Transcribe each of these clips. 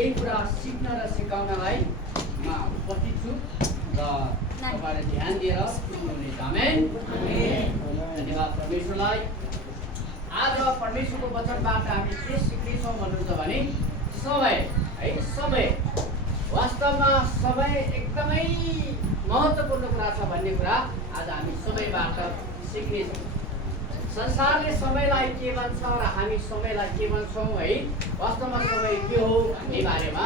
केही कुरा सिक्न र सिकाउनलाई म उपस्थित छु र तपाईहरुले ध्यान दिएर सुन्नुहुनेछ। आमेन। धन्यवाद परमेश्वरलाई। आज परमेश्वरको वचनबाट हामी के सिक्नेछौँ भन्नुहुन्छ भने समय है, समय वास्तवमा समय एकदमै महत्त्वपूर्ण कुरा छ भन्ने कुरा आज हामी समयबाट सिक्नेछौँ। संसारले समयलाई के भन्छ र हामी समयलाई के भन्छौँ है, वास्तवमा समय के हो भन्ने बारेमा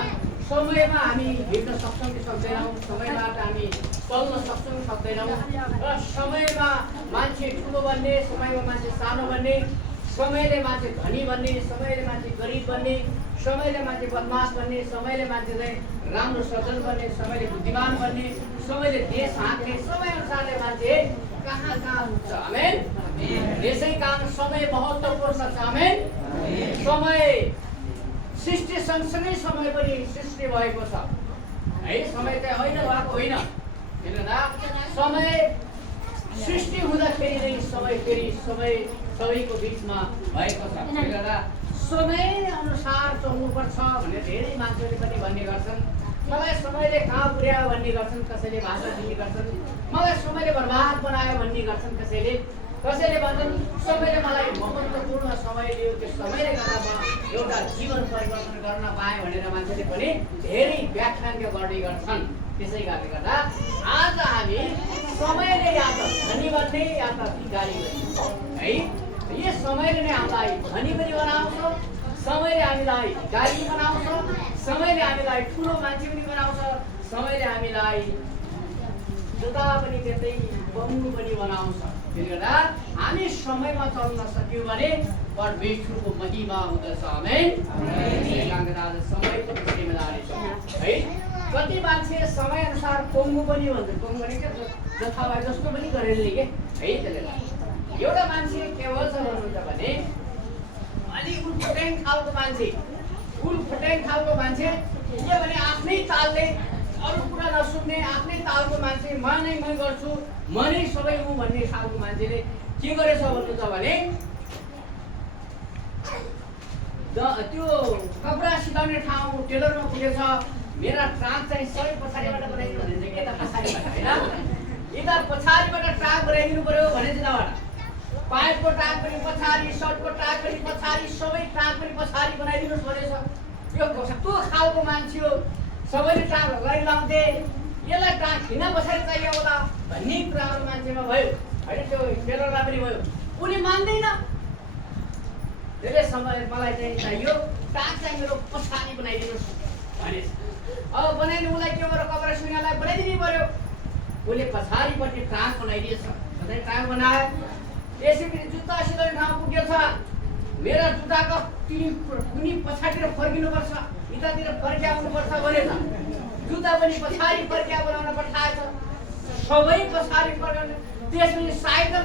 समयमा हामी हिँड्न सक्छौँ कि सक्दैनौँ, समयबाट हामी चल्न सक्छौँ सक्दैनौँ र समयमा मान्छे ठुलो बन्ने, समयमा मान्छे सानो बन्ने, समयले मान्छे धनी बन्ने, समयले मान्छे गरिब बन्ने, समयले मान्छे बदमास बन्ने, समयले मान्छे चाहिँ राम्रो सजन बन्ने, समयले बुद्धिमान बन्ने, समयले देश हाँक्ने, समयअनुसारले मान्छे कहाँ कहाँ हुन्छ। आमेन। यसै कारण समय महत्त्वपूर्ण छ। आमेन। समय सृष्टि सँगसँगै समय पनि सृष्टि भएको छ है, समय चाहिँ होइन भएको होइन। समय सृष्टि हुँदाखेरि नै समय फेरि समय सबैको बिचमा भएको छ। समय अनुसार चल्नुपर्छ भनेर धेरै मान्छेले पनि भन्ने गर्छन्। मलाई समयले कहाँ पुर्यायो भन्ने गर्छन्, कसैले भाषा दिने गर्छन्। मलाई समयले बर्बाद बनायो भन्ने गर्छन् कसैले। कसैले भन्छन् समयले मलाई महत्त्वपूर्ण समय दियो, त्यो समयले गर्दा म एउटा जीवन परिवर्तन गर्न पाएँ भनेर मान्छेले पनि धेरै व्याख्यान गर्ने गर्छन्। त्यसै कारणले गर्दा आज हामी समयले या त धनी बन्ने या त भिखारी बन्ने है, यो समयले नै हामीलाई धनी पनि बनाउँछ, समयले हामीलाई भिखारी बनाउँछ, समयले हामीलाई ठुलो मान्छे पनि बनाउँछ, समयले हामीलाई जुदा पनि त्यस्तै बङ्गु पनि बनाउँछ। त्यसले गर्दा हामी समयमा चल्न सक्यौँ भने परमेश्वरको महिमा हुँदछ। आमेन। आज समयको जिम्मेदारी छ है। कति मान्छे समयअनुसार पङ्गु पनि भन्छ, पङ्गु भने के जथा भए जस्तो पनि गरेनले के है। त्यसले एउटा मान्छे के भन्छ भन्नुहुन्छ भने अलिक उल्फट्याङ खालको मान्छे, उल्फट्याङ खालको मान्छे के भने आफ्नै तालले अरू कुरा नसुन्ने, आफ्नै तालको मान्छे, म नै मै गर्छु, म नै सबै हुँ भन्ने खालको मान्छेले के गरेछ भन्नुहुन्छ भने त्यो कपडा सिलाउने ठाउँ टेलरमा पुगेछ, मेरा ट्राक चाहिँ सबै पछाडिबाट बनाइदिनु भने चाहिँ यता पछाडिबाट होइन, यता पछाडिबाट ट्राक बनाइदिनु पर्यो भने चाहिँ पाइपको ट्राक पनि पछाडि, सर्टको ट्राक पनि पछाडि, सबै ट्राक पनि पछाडि बनाइदिनुहोस् भनेछ। यो कस्तो खालको मान्छे हो, सबैले ट्राक अगाडि लाउँथे, यसलाई ट्राक किन पछाडि चाहियो होला भन्ने कुराहरू मान्छेमा भयो होइन। त्यो टेलरलाई पनि भयो, उनी मान्दैन। त्यसले समय मलाई चाहिँ चाहियो, ट्राक चाहिँ मेरो पछाडि बनाइदिनुहोस् भनेछ। अब बनाइदिनु उसलाई के गर्यो, कपडा सुनालाई बनाइदिनु पर्यो, उसले पछाडिपट्टि ट्राक बनाइदिएछ, ट्राक बनायो। त्यसैले जुत्ता सिलाउने ठाउँ पुगेछ, मेरा जुत्ताको कुनी पछाडितिर फर्किनुपर्छ, यतातिर फर्क्याउनुपर्छ भनेछ। जुत्ता पनि पछाडि फर्क्या बनाउन पठाएछ, सबै पछाडि फर्काउने। त्यसपछि साइकल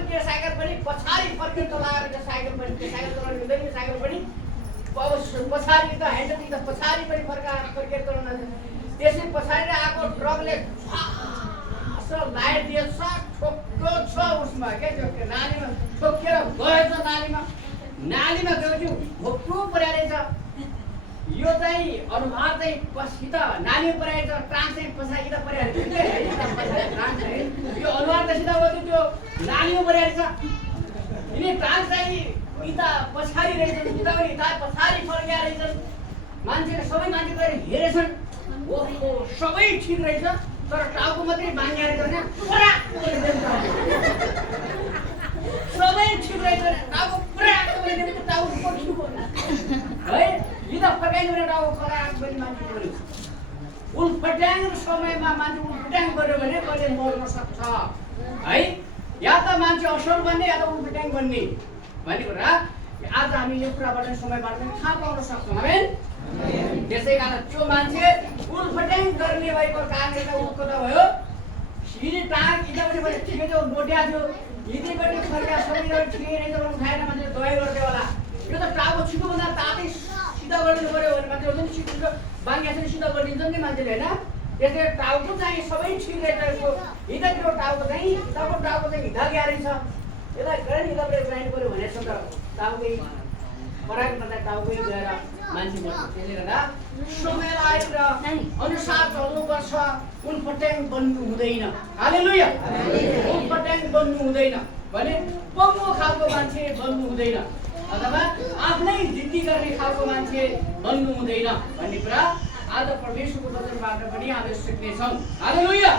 पनि पछाडि फर्केर चलाएर त्यो साइकल चलाउने हुँदैन, साइकल पनि पछाडि त ह्यान्डल त पछाडि पनि फर्केर चलाउन। त्यसै पछाडि आएको ट्रकले लाइट दिएछ, ठोक्को छ उसमा क्या, त्यो नालीमा ठोकेर गएछ, नालीमा गयो, भोक्टु पऱ्यो रहेछ। यो चाहिँ अनुहार चाहिँ पसित नालीमा पऱ्याएछ, ट्राक चाहिँ पछाडि पऱ्यो यो अनुहार त सिधा गयो, त्यो नालीमा पऱ्यो रहेछ। यिनी ट्राक चाहिँ यता पछाडि रहेछ, उता पनि यता पछाडि फर्किया रहेछन्। मान्छेले सबै मान्छे गएर हेरेछन्, ओहो सबै ठिक रहेछ, तर टाउको मात्रै बाँधिया रहेछ क्या, सबै ठिक रहेछ, टाउको पुरा टाउको है, यता फर्काइदिनु भने टाउको खराब पनि मान्छे पऱ्यो। उल्फट्याङ समयमा मान्छे उल्फट्याङ गर्यो भने कहिले मर्न सक्छ है, या त मान्छे असल बन्ने या त उल्फट्याङ बन्ने भन्ने कुरा आज हामी यो कुराबाट समयबाट थाहा पाउन सक्छौँ। आमेन। त्यसै कारण त्यो मान्छे उल्फट्याङ गर्ने भएको कारणले त उसको त भयो, सिधी टाँग यतापट्टि ठिकै थियो, मोट्या थियो, यतिपट्टि फर्किया सबै ठिकै रहेछ भने उठाएर मान्छेले दबाई गर्थ्यो होला। यो त टाउको छिटोभन्दा तातै सिधा गरिदिनु पऱ्यो भने मान्छे हुन्छ नि, छिटो बाङ्ग्या चाहिँ सिधा गरिदिन्छ नि मान्छेले होइन। त्यसले टाउको चाहिँ सबै ठिक रहेछ, यसको हिँडातिर टाउको चाहिँ हिँड्दा गया रहेछ, यसलाई गएर हिँड्दापट्टि उठाइनु पऱ्यो भनेछ त टाउकै पराएको भन्दा टाउकै गएर मान्छे बन्छ। त्यसले गर्दा समयलाई र अनुसार चल्नुपर्छ, उनपट्याङ बन्नु हुँदैन। हालेलुया। उनपट्याङ बन्नु हुँदैन भने पङ्गो खालको मान्छे बन्नु हुँदैन अथवा आफ्नै जिद्दी गर्ने खालको मान्छे बन्नु हुँदैन भन्ने कुरा आज परमेश्वरको वचनबाट पनि हामी सिक्नेछौँ। हालेलुया।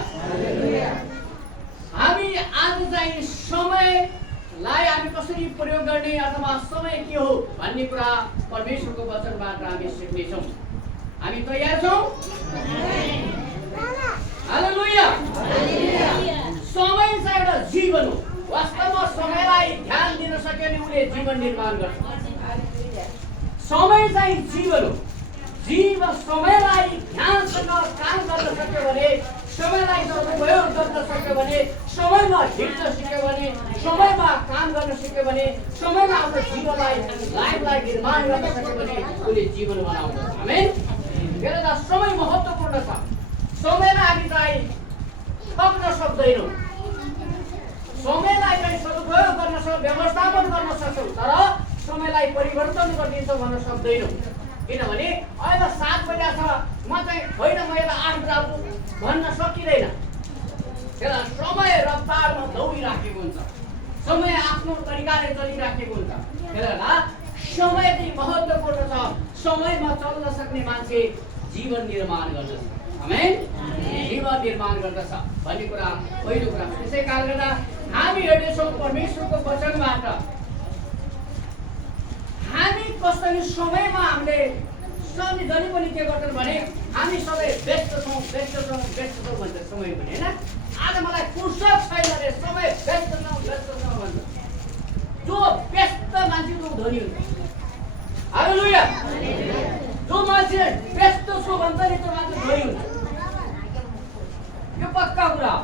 हामी आज चाहिँ समयलाई हामी कसरी प्रयोग गर्ने अथवा समय के हो भन्ने कुरा परमेश्वरको वचनबाट हामी सिक्नेछौँ। हामी तयार छौँ? हालेलुया। समय चाहिँ एउटा जीवन हो। वास्तवमा समयलाई ध्यान दिन सक्यो भने उसले जीवन निर्माण गर्छ। समय चाहिँ जीवन हो। समयलाई ध्यानसँग काम गर्न सक्यो भने, समयलाई सदुपयोग गर्न सक्यो भने, समयमा हिँड्न सिक्यो भने, समयमा काम गर्न सक्यो भने, समयमा आफ्नो जीवनलाई लाइफलाई निर्माण गर्न सक्यो भने उसले जीवन बनाउँछ। आमेन। त्यसले समय महत्त्वपूर्ण छ। समयलाई हामी चाहिँ ठग्न सक्दैनौँ। समयलाई चाहिँ सदुपयोग गर्न सक्छौँ, व्यवस्थापन गर्न सक्छौँ, तर समयलाई परिवर्तन गरिदिन्छौँ भन्न सक्दैनौँ। किनभने अहिले 7 बजे छ, म चाहिँ होइन म यसलाई 8 बजे आउँछु भन्न सकिँदैन। त्यसलाई समय रफ्तारमा दौडिराखेको हुन्छ, समय आफ्नो तरिकाले चलिराखेको हुन्छ। त्यसले गर्दा समय चाहिँ महत्त्वपूर्ण छ। समयमा चल्न सक्ने मान्छे जीवन निर्माण गर्दछ। आमेन। जीवन निर्माण गर्दछ भन्ने कुरा पहिलो कुरा। त्यसै कारणले गर्दा हामी हेर्दैछौँ परमेश्वरको वचनबाट हामी कसरी समयमा हामीले जहिले पनि के गर्छन् भने हामी सबै व्यस्त छौँ भन्छ समय पनि, होइन? आज मलाई फुर्सद छैन रे, समय व्यस्त छौँ भन्छ। जो व्यस्त मान्छे जो धनी हुन्छ। हालेलुया। जो मान्छे व्यस्त छु भन्छ नि त्यो मान्छे धनी हुन्छ। यो पक्का कुरा हो।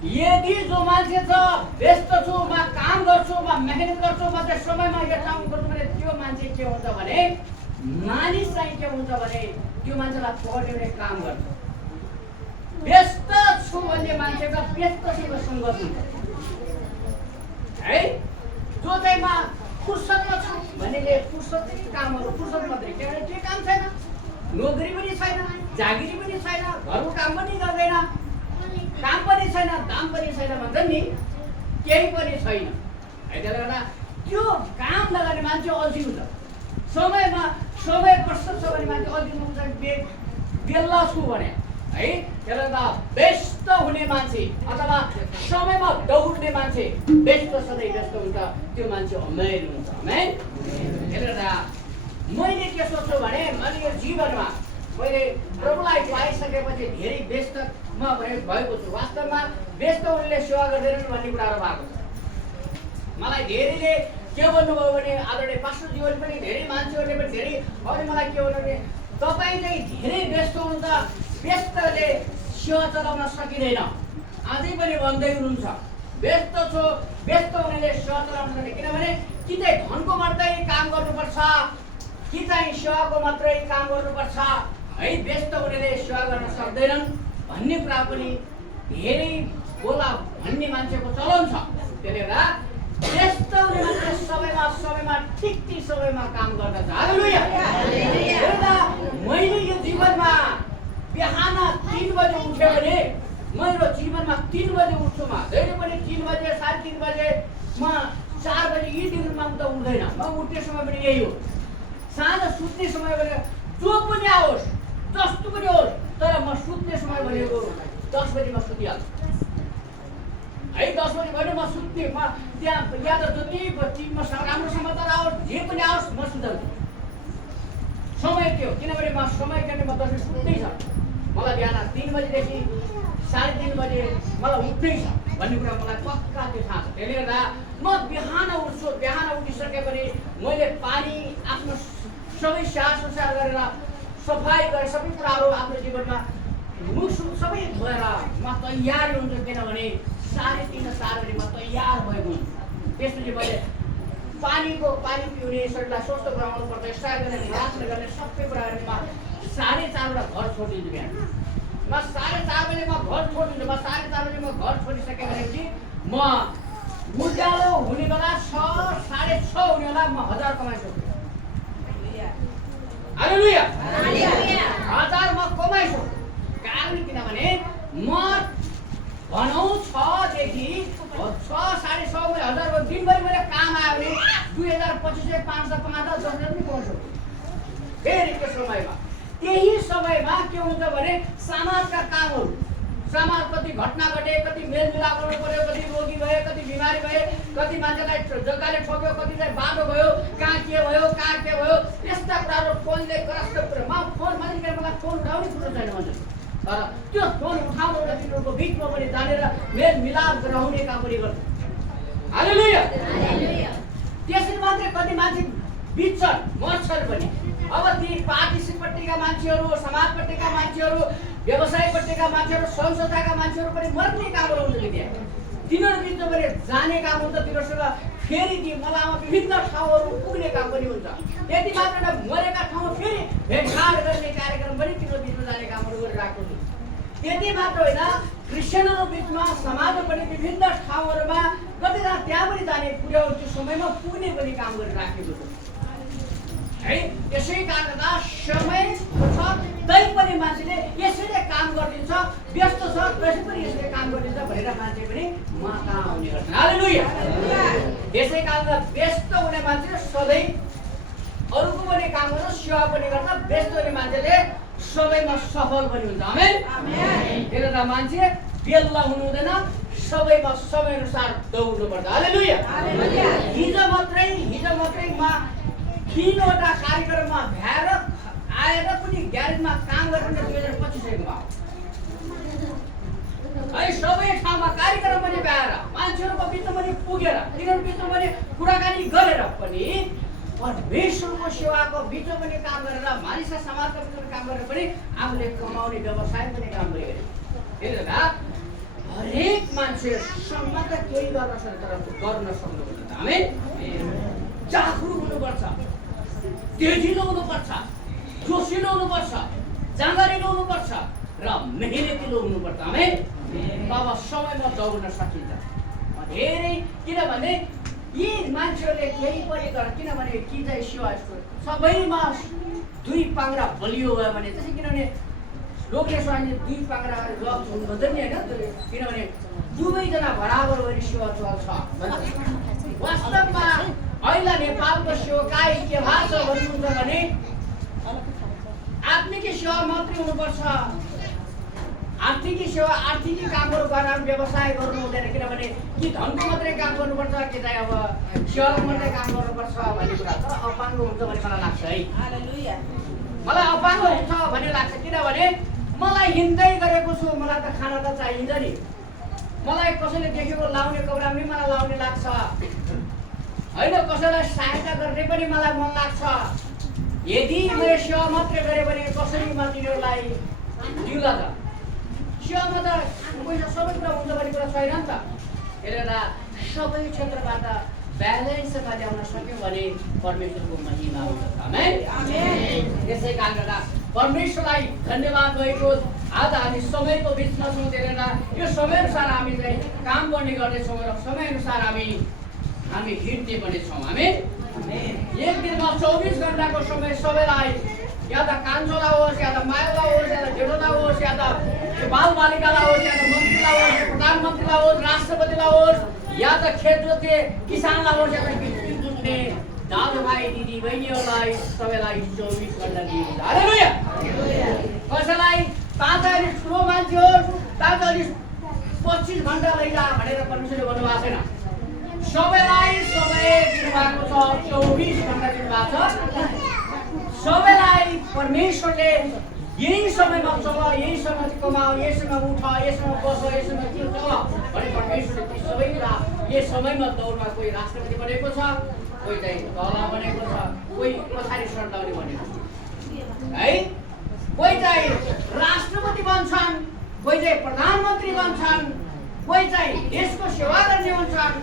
यदि जो मान्छे छ व्यस्त छु, म काम गर्छु, म मेहनत गर्छु, म चाहिँ समयमा यो काम गर्छु भने त्यो मान्छे के हुन्छ भने मानिस चाहिँ के हुन्छ भने त्यो मान्छेलाई पढ्ने काम गर्छ। व्यस्त छु भन्ने मान्छेको व्यस्तसँग सङ्गत हुन्छ है। जो चाहिँ म फुर्सदमा छु भन्नेले फुर्सदकै कामहरू, फुर्सद मात्रै, के काम छैन, नोकरी पनि छैन, जागिरी पनि छैन, घरको काम पनि गर्दैन, काम पनि छैन, दाम पनि छैन भन्छ नि, केही पनि छैन है। त्यसले गर्दा त्यो काम नगर्ने मान्छे अल्छी हुन्छ। समय प्रशस्त छ भने मान्छे अल्छी हुन्छ, बेल्ला छु भने है। त्यसले गर्दा व्यस्त हुने मान्छे अथवा समयमा दौड्ने मान्छे व्यस्त सधैँ व्यस्त हुन्छ, त्यो मान्छे अमेर हुन्छ। आमेन। त्यसले गर्दा मैले के सोच्छु भने मैले यो जीवनमा मैले प्रभुलाई पाइसकेपछि धेरै व्यस्तमा भएको छु। वास्तवमा व्यस्त हुनेले सेवा गर्दैनन् भन्ने कुराहरू भएको छ। मलाई धेरैले के भन्नुभयो भने आदरणीय पास्टरज्यूले पनि, धेरै मान्छेहरूले पनि धेरै अहिले मलाई के भन्नु भने तपाईँ चाहिँ धेरै व्यस्त हुनुहुन्छ, व्यस्तले सेवा चलाउन सकिँदैन। अझै पनि भन्दै हुनुहुन्छ व्यस्त छु, व्यस्त हुनेले सेवा चलाउन सक्दैन। किनभने कि चाहिँ धनको मात्रै काम गर्नुपर्छ, कि चाहिँ सेवाको मात्रै काम गर्नुपर्छ है, व्यस्त हुनेले सेवा गर्न सक्दैनन् भन्ने कुरा पनि धेरै बोला भन्ने मान्छेको चलन छ। त्यसले गर्दा व्यस्त हुने मान्छे समयमा ठिक समयमा काम गर्दछ। हालेलुया। मैले यो जीवनमा बिहान 3 बजे उठ्यो भने मेरो जीवनमा 3 बजे उठ्छु म, जहिले पनि 3 बजे 3:30 बजे, म 4 बजे यी दिनमा त उठ्दैन। म उठ्ने समय पनि यही हो। साँझ सुत्ने समय भने जो पनि आओस्, जस्तो पनि होस्, तर म सुत्ने समय भनेको 10 बजे म सुतिहाल्छु है। 10 बजे भने म सुत्ने, म त्यहाँ या त जति टिममा राम्रो समाचार आओस्, जे पनि आओस्, म सुत्छु। समय के हो? किनभने म समय गर्ने म 10 बजे सुत्नै छ, मलाई बिहान 3 बजेदेखि 3:30 बजे मलाई उठ्नै छ भन्ने कुरा मलाई पक्का त्यो थाहा छ। त्यसले गर्दा म बिहान उठ्छु। बिहान उठिसकेपछि मैले पानी, आफ्नो सबै स्याहार सुसार गरेर सफाइ गरेर सबै कुराहरू आफ्नो जीवनमा मुखसुख सबै धोएर म तयार हुन्छु। किनभने 3:30 4 बजे म तयार भएको हुन्छु। त्यसपछि मैले पानी पिउने, शरीरलाई स्वस्थ बनाउनु पर्छ, एक्सर्साइज गर्ने, नाच्ने गर्ने सबै कुरा गरेर म 4:30 घर छोडिदिन्छु। बिहान म 4:30 बजे म घर छोडिदिन्छु। म 4:30 बजे म घर छोडिसकेपछि म उज्यालो हुने बेला 6 6:30 हुने बेला म 1000 कमाइ सक्छु। हालेलुया। हजार म कमाइछु। कारण किनभने म भनौँ 6 देखि 6 साढे 6 हजार दिनभरि मैले काम आयो भने 2025 500 500 10 हजार पनि पाउँछु। फेरि त्यो समयमा त्यही समयमा के हुन्छ भने समाजका कामहरू, समाज कति घटना घटे, कति मेलमिलाप गर्नु पर्यो, कति रोगी भए, कति बिमारी भए, कति मान्छेलाई जग्गाले ठोक्यो, कतिलाई बाटो भयो, कहाँ के भयो, यस्ता कुराहरू फोनले ग्रस्त कुरो। म फोन मालिकले मलाई फोन उठाउने कुरो छैन भन्छ, तर त्यो फोन उठाउनु तिनीहरूको बिचमा पनि जानेर मेलमिलाप गराउने काम पनि गर्छ। हालेलुया। त्यसरी मात्रै कति मान्छे बित्छन्, मर्छन् पनि। अब ती पार्टीपट्टिका मान्छेहरू, समाजपट्टिका मान्छेहरू, व्यवसायपट्टिका मान्छेहरू, संस्थाका मान्छेहरू पनि मर्ने कामहरू हुन्छ कि त्यहाँ। तिनीहरू बिचमा पनि जाने काम हुन्छ, तिनीहरूसँग फेरि ती मलामा विभिन्न ठाउँहरू पुग्ने काम पनि हुन्छ। त्यति मात्र न, मरेका ठाउँमा फेरि भेटघाट गर्ने कार्यक्रम पनि तिनीहरू बिचमा जाने कामहरू गरिरहेको हुन्छ। त्यति मात्र होइन, क्रिस्चियनहरू बिचमा समाजमा पनि विभिन्न ठाउँहरूमा कतिजना त्यहाँ पनि जाने पुर्याउने त्यो समयमा पुग्ने पनि काम गरिराखेको छ है। यसै कारणले समय छ, तै पनि मान्छेले यसैले काम गरिदिन्छ, व्यस्त छ त्यसै पनि यसले काम गरिदिन्छ भनेर मान्छे पनि मका आउने गर्छन्। हालेलुया। यसै कारणले व्यस्त हुने मान्छे सधैँ अरूको पनि काम गर्छ, सेवा पनि गर्छ। व्यस्त हुने मान्छेले सबैमा सफल पनि हुन्छ। आमेन। त्यसले त मान्छे बेलुका हुनु हुँदैन, सबैमा समयअनुसार दौड्नुपर्छ। हालेलुया। हिजो मात्रै म 3वटा कार्यक्रममा भ्याएर आएर पनि ग्यारेजमा काम गरेर 2025 मा है सबै ठाउँमा कार्यक्रम पनि भ्याएर मान्छेहरूको बिचमा पनि पुगेर तिनीहरू बिचमा पनि कुराकानी गरेर पनि परमेश्वरको सेवाको बिचमा पनि काम गरेर मानिस समाजको बिचमा काम गरेर पनि आफूले कमाउने व्यवसाय पनि काम गरिरहेको। त्यसले गर्दा हरेक मान्छे सम्मत केही गर्न सक्छ, तर गर्न सक्नुपर्छ। आमेन। जागरुक हुनुपर्छ, तेजिलो हुनुपर्छ, जोसिलो हुनुपर्छ, जाँगरिलो हुनुपर्छ र मेहनतिलो हुनुपर्छ। आमेन। तब समयमा दौड्न सकिन्छ। धेरै किनभने यी मान्छेहरूले केही पनि गर्छ, किनभने कि चाहिँ सेवा सबैमा 2 पाङ्रा बलियो भयो भने त्यसै, किनभने लोकले स्वामीले 2 पाङ्रा लक्ष्य हुनुहुन्छ नि होइन, किनभने दुवैजना बराबर भने सेवा चल्छ। वास्तवमा अहिले नेपालको सेवकाई के भएको छ भन्नुहुन्छ भने आत्मिक सेवा मात्रै हुनुपर्छ। आर्थिक सेवा, आर्थिक कामहरू गरेर व्यवसाय गर्नु हुँदैन, किनभने कि धनको मात्रै काम गर्नुपर्छ कि चाहिँ अब सेवाको मात्रै काम गर्नुपर्छ भन्ने कुरा त अपाङ्गो हुन्छ भन्ने मलाई लाग्छ है। मलाई अपाङ्गो हुन्छ भन्ने लाग्छ, किनभने मलाई हिँड्दै गरेको छु, मलाई त खाना त चाहिन्छ नि। मलाई कसैले देखेको लाउने कपडा पनि मलाई लाउने लाग्छ होइन, कसैलाई सहायता गर्ने पनि मलाई मन लाग्छ। यदि मैले सेवा मात्रै गरेँ भने कसरी म तिनीहरूलाई दिउँला त? सेवामा त पैसा सबै कुरा हुन्छ भन्ने कुरा छैन नि त। त्यसले गर्दा सबै क्षेत्रबाट ब्यालेन्समा ल्याउन सक्यो भने परमेश्वरको महिमा हुन्छ। आमेन। यसै कारणले परमेश्वरलाई धन्यवाद भएको आज हामी समयको बिचमा छौँ। त्यसले गर्दा यो समयअनुसार हामी चाहिँ काम गर्ने गर्नेछौँ र समयअनुसार हामी हिँड्ने पनि छौँ। आमेन। एक दिनमा 24 घण्टाको समय सबैलाई, या त कान्छोलाई होस्, या त मायालाई होस्, या त जेठोलाई होस्, या त बालबालिकालाई होस्, या त मन्त्रीलाई होस्, प्रधानमन्त्रीलाई होस्, राष्ट्रपतिलाई होस्, या त खेत जोत्ने किसानलाई होस्, या त कृषि जोत्ने दाजुभाइ दिदी बहिनीहरूलाई सबैलाई 24 घण्टा दिएको छ। हालेलुया। कसैलाई ताजा ठुलो मान्छे होस्, ताजा 25 घण्टा लैजा भनेर परमेश्वरले भन्नुभएको छैन। सबैलाई समय दिनुभएको छ, 24 घण्टा दिनुभएको छ। सबैलाई परमेश्वरले यही समयमा चल, यही समय कमाऊ, यही समय उठ, यही समय बस, यही समय चल भने परमेश्वरले ती सबै कुरा यही समयमा दौडमा कोही राष्ट्रपति बनेको छ, कोही चाहिँ तला बनेको छ, कोही पछाडि सर्दाउने बनेको छ है। कोही चाहिँ राष्ट्रपति बन्छन्, कोही चाहिँ प्रधानमन्त्री बन्छन्, कोही चाहिँ देशको सेवा गर्ने हुन्छन्,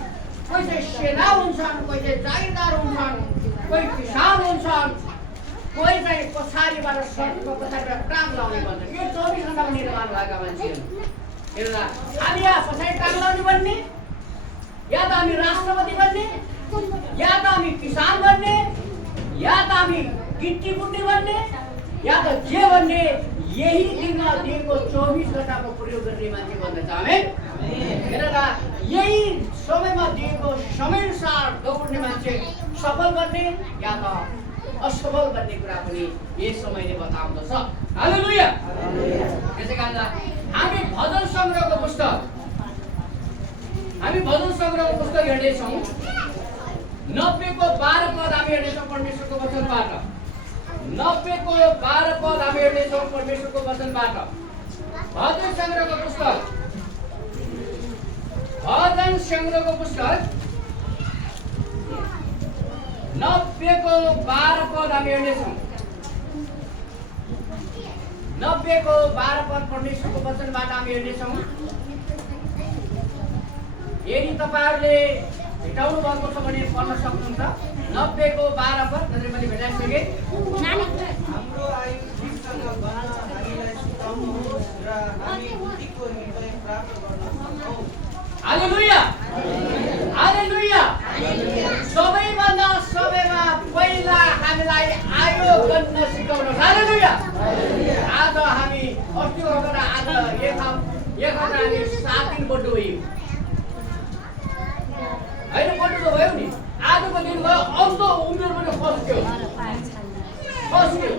कोही चाहिँ सेना हुन्छन्, कोही चाहिँ जागिरदार हुन्छन्, कोही किसान हुन्छन्, कोही चाहिँ पछाडिबाट सडकको पछाडिबाट टाङ लाउने भन्छन्। यो 24 घण्टामा निर्माण भएका मान्छेहरू। हेर्दा हामी यहाँ पछाडि टाङ लाउने बन्ने, या त हामी राष्ट्रपति बन्ने, या त हामी किसान बन्ने, या त हामी गिट्टी गुड्ने भन्ने या त जे भन्ने यही दिनमा दिएको 24 घण्टाको प्रयोग गर्ने मान्छे भन्दछ। आमेन। हेरेर यही समयमा दिएको समयअनुसार दौड्ने मान्छे सफल बन्ने या त असफल बन्ने कुरा पनि यस समयले बताउँदछ। हालेलुया। त्यसैकारण हामी भजन संग्रहको पुस्तक हेर्दैछौँ। 90 को 12 पद हामी हेर्दैछौँ परमेश्वरको वचनबाट। 90 को 12 पद हामी हेर्दैछौँ परमेश्वरको वचनबाट। भजन संग्रहको पुस्तक 90 को 12 पद हामी हेर्दैछौँ। 90 को 12 पद परमेश्वरको वचनबाट हामी हेर्दैछौँ। यदि तपाईहरुले भेटाउनु भएको छ भने पढ्न सक्नुहुन्छ। 90 को 12 पद जसरी मैले भेटाइसके। हाम्रो आयु ठिकसँग बन्न हामीलाई सिकाउनुहोस् र हामी बुद्धिको हृदय प्राप्त गर्न सकौँ। हालेलुया। हालेलुया। सबैभन्दा सबैमा पहिला हामीलाई आयो गन्न सिकाउनुहोस्। हालेलुया। आज हामी अस्ति वखत आज एक हप्ता हामी 7 दिन बढ्दो भयो हैन, बढ्दो त भयो नि। आजको दिन भयो अन्त उमेर पनि खस्क्यो।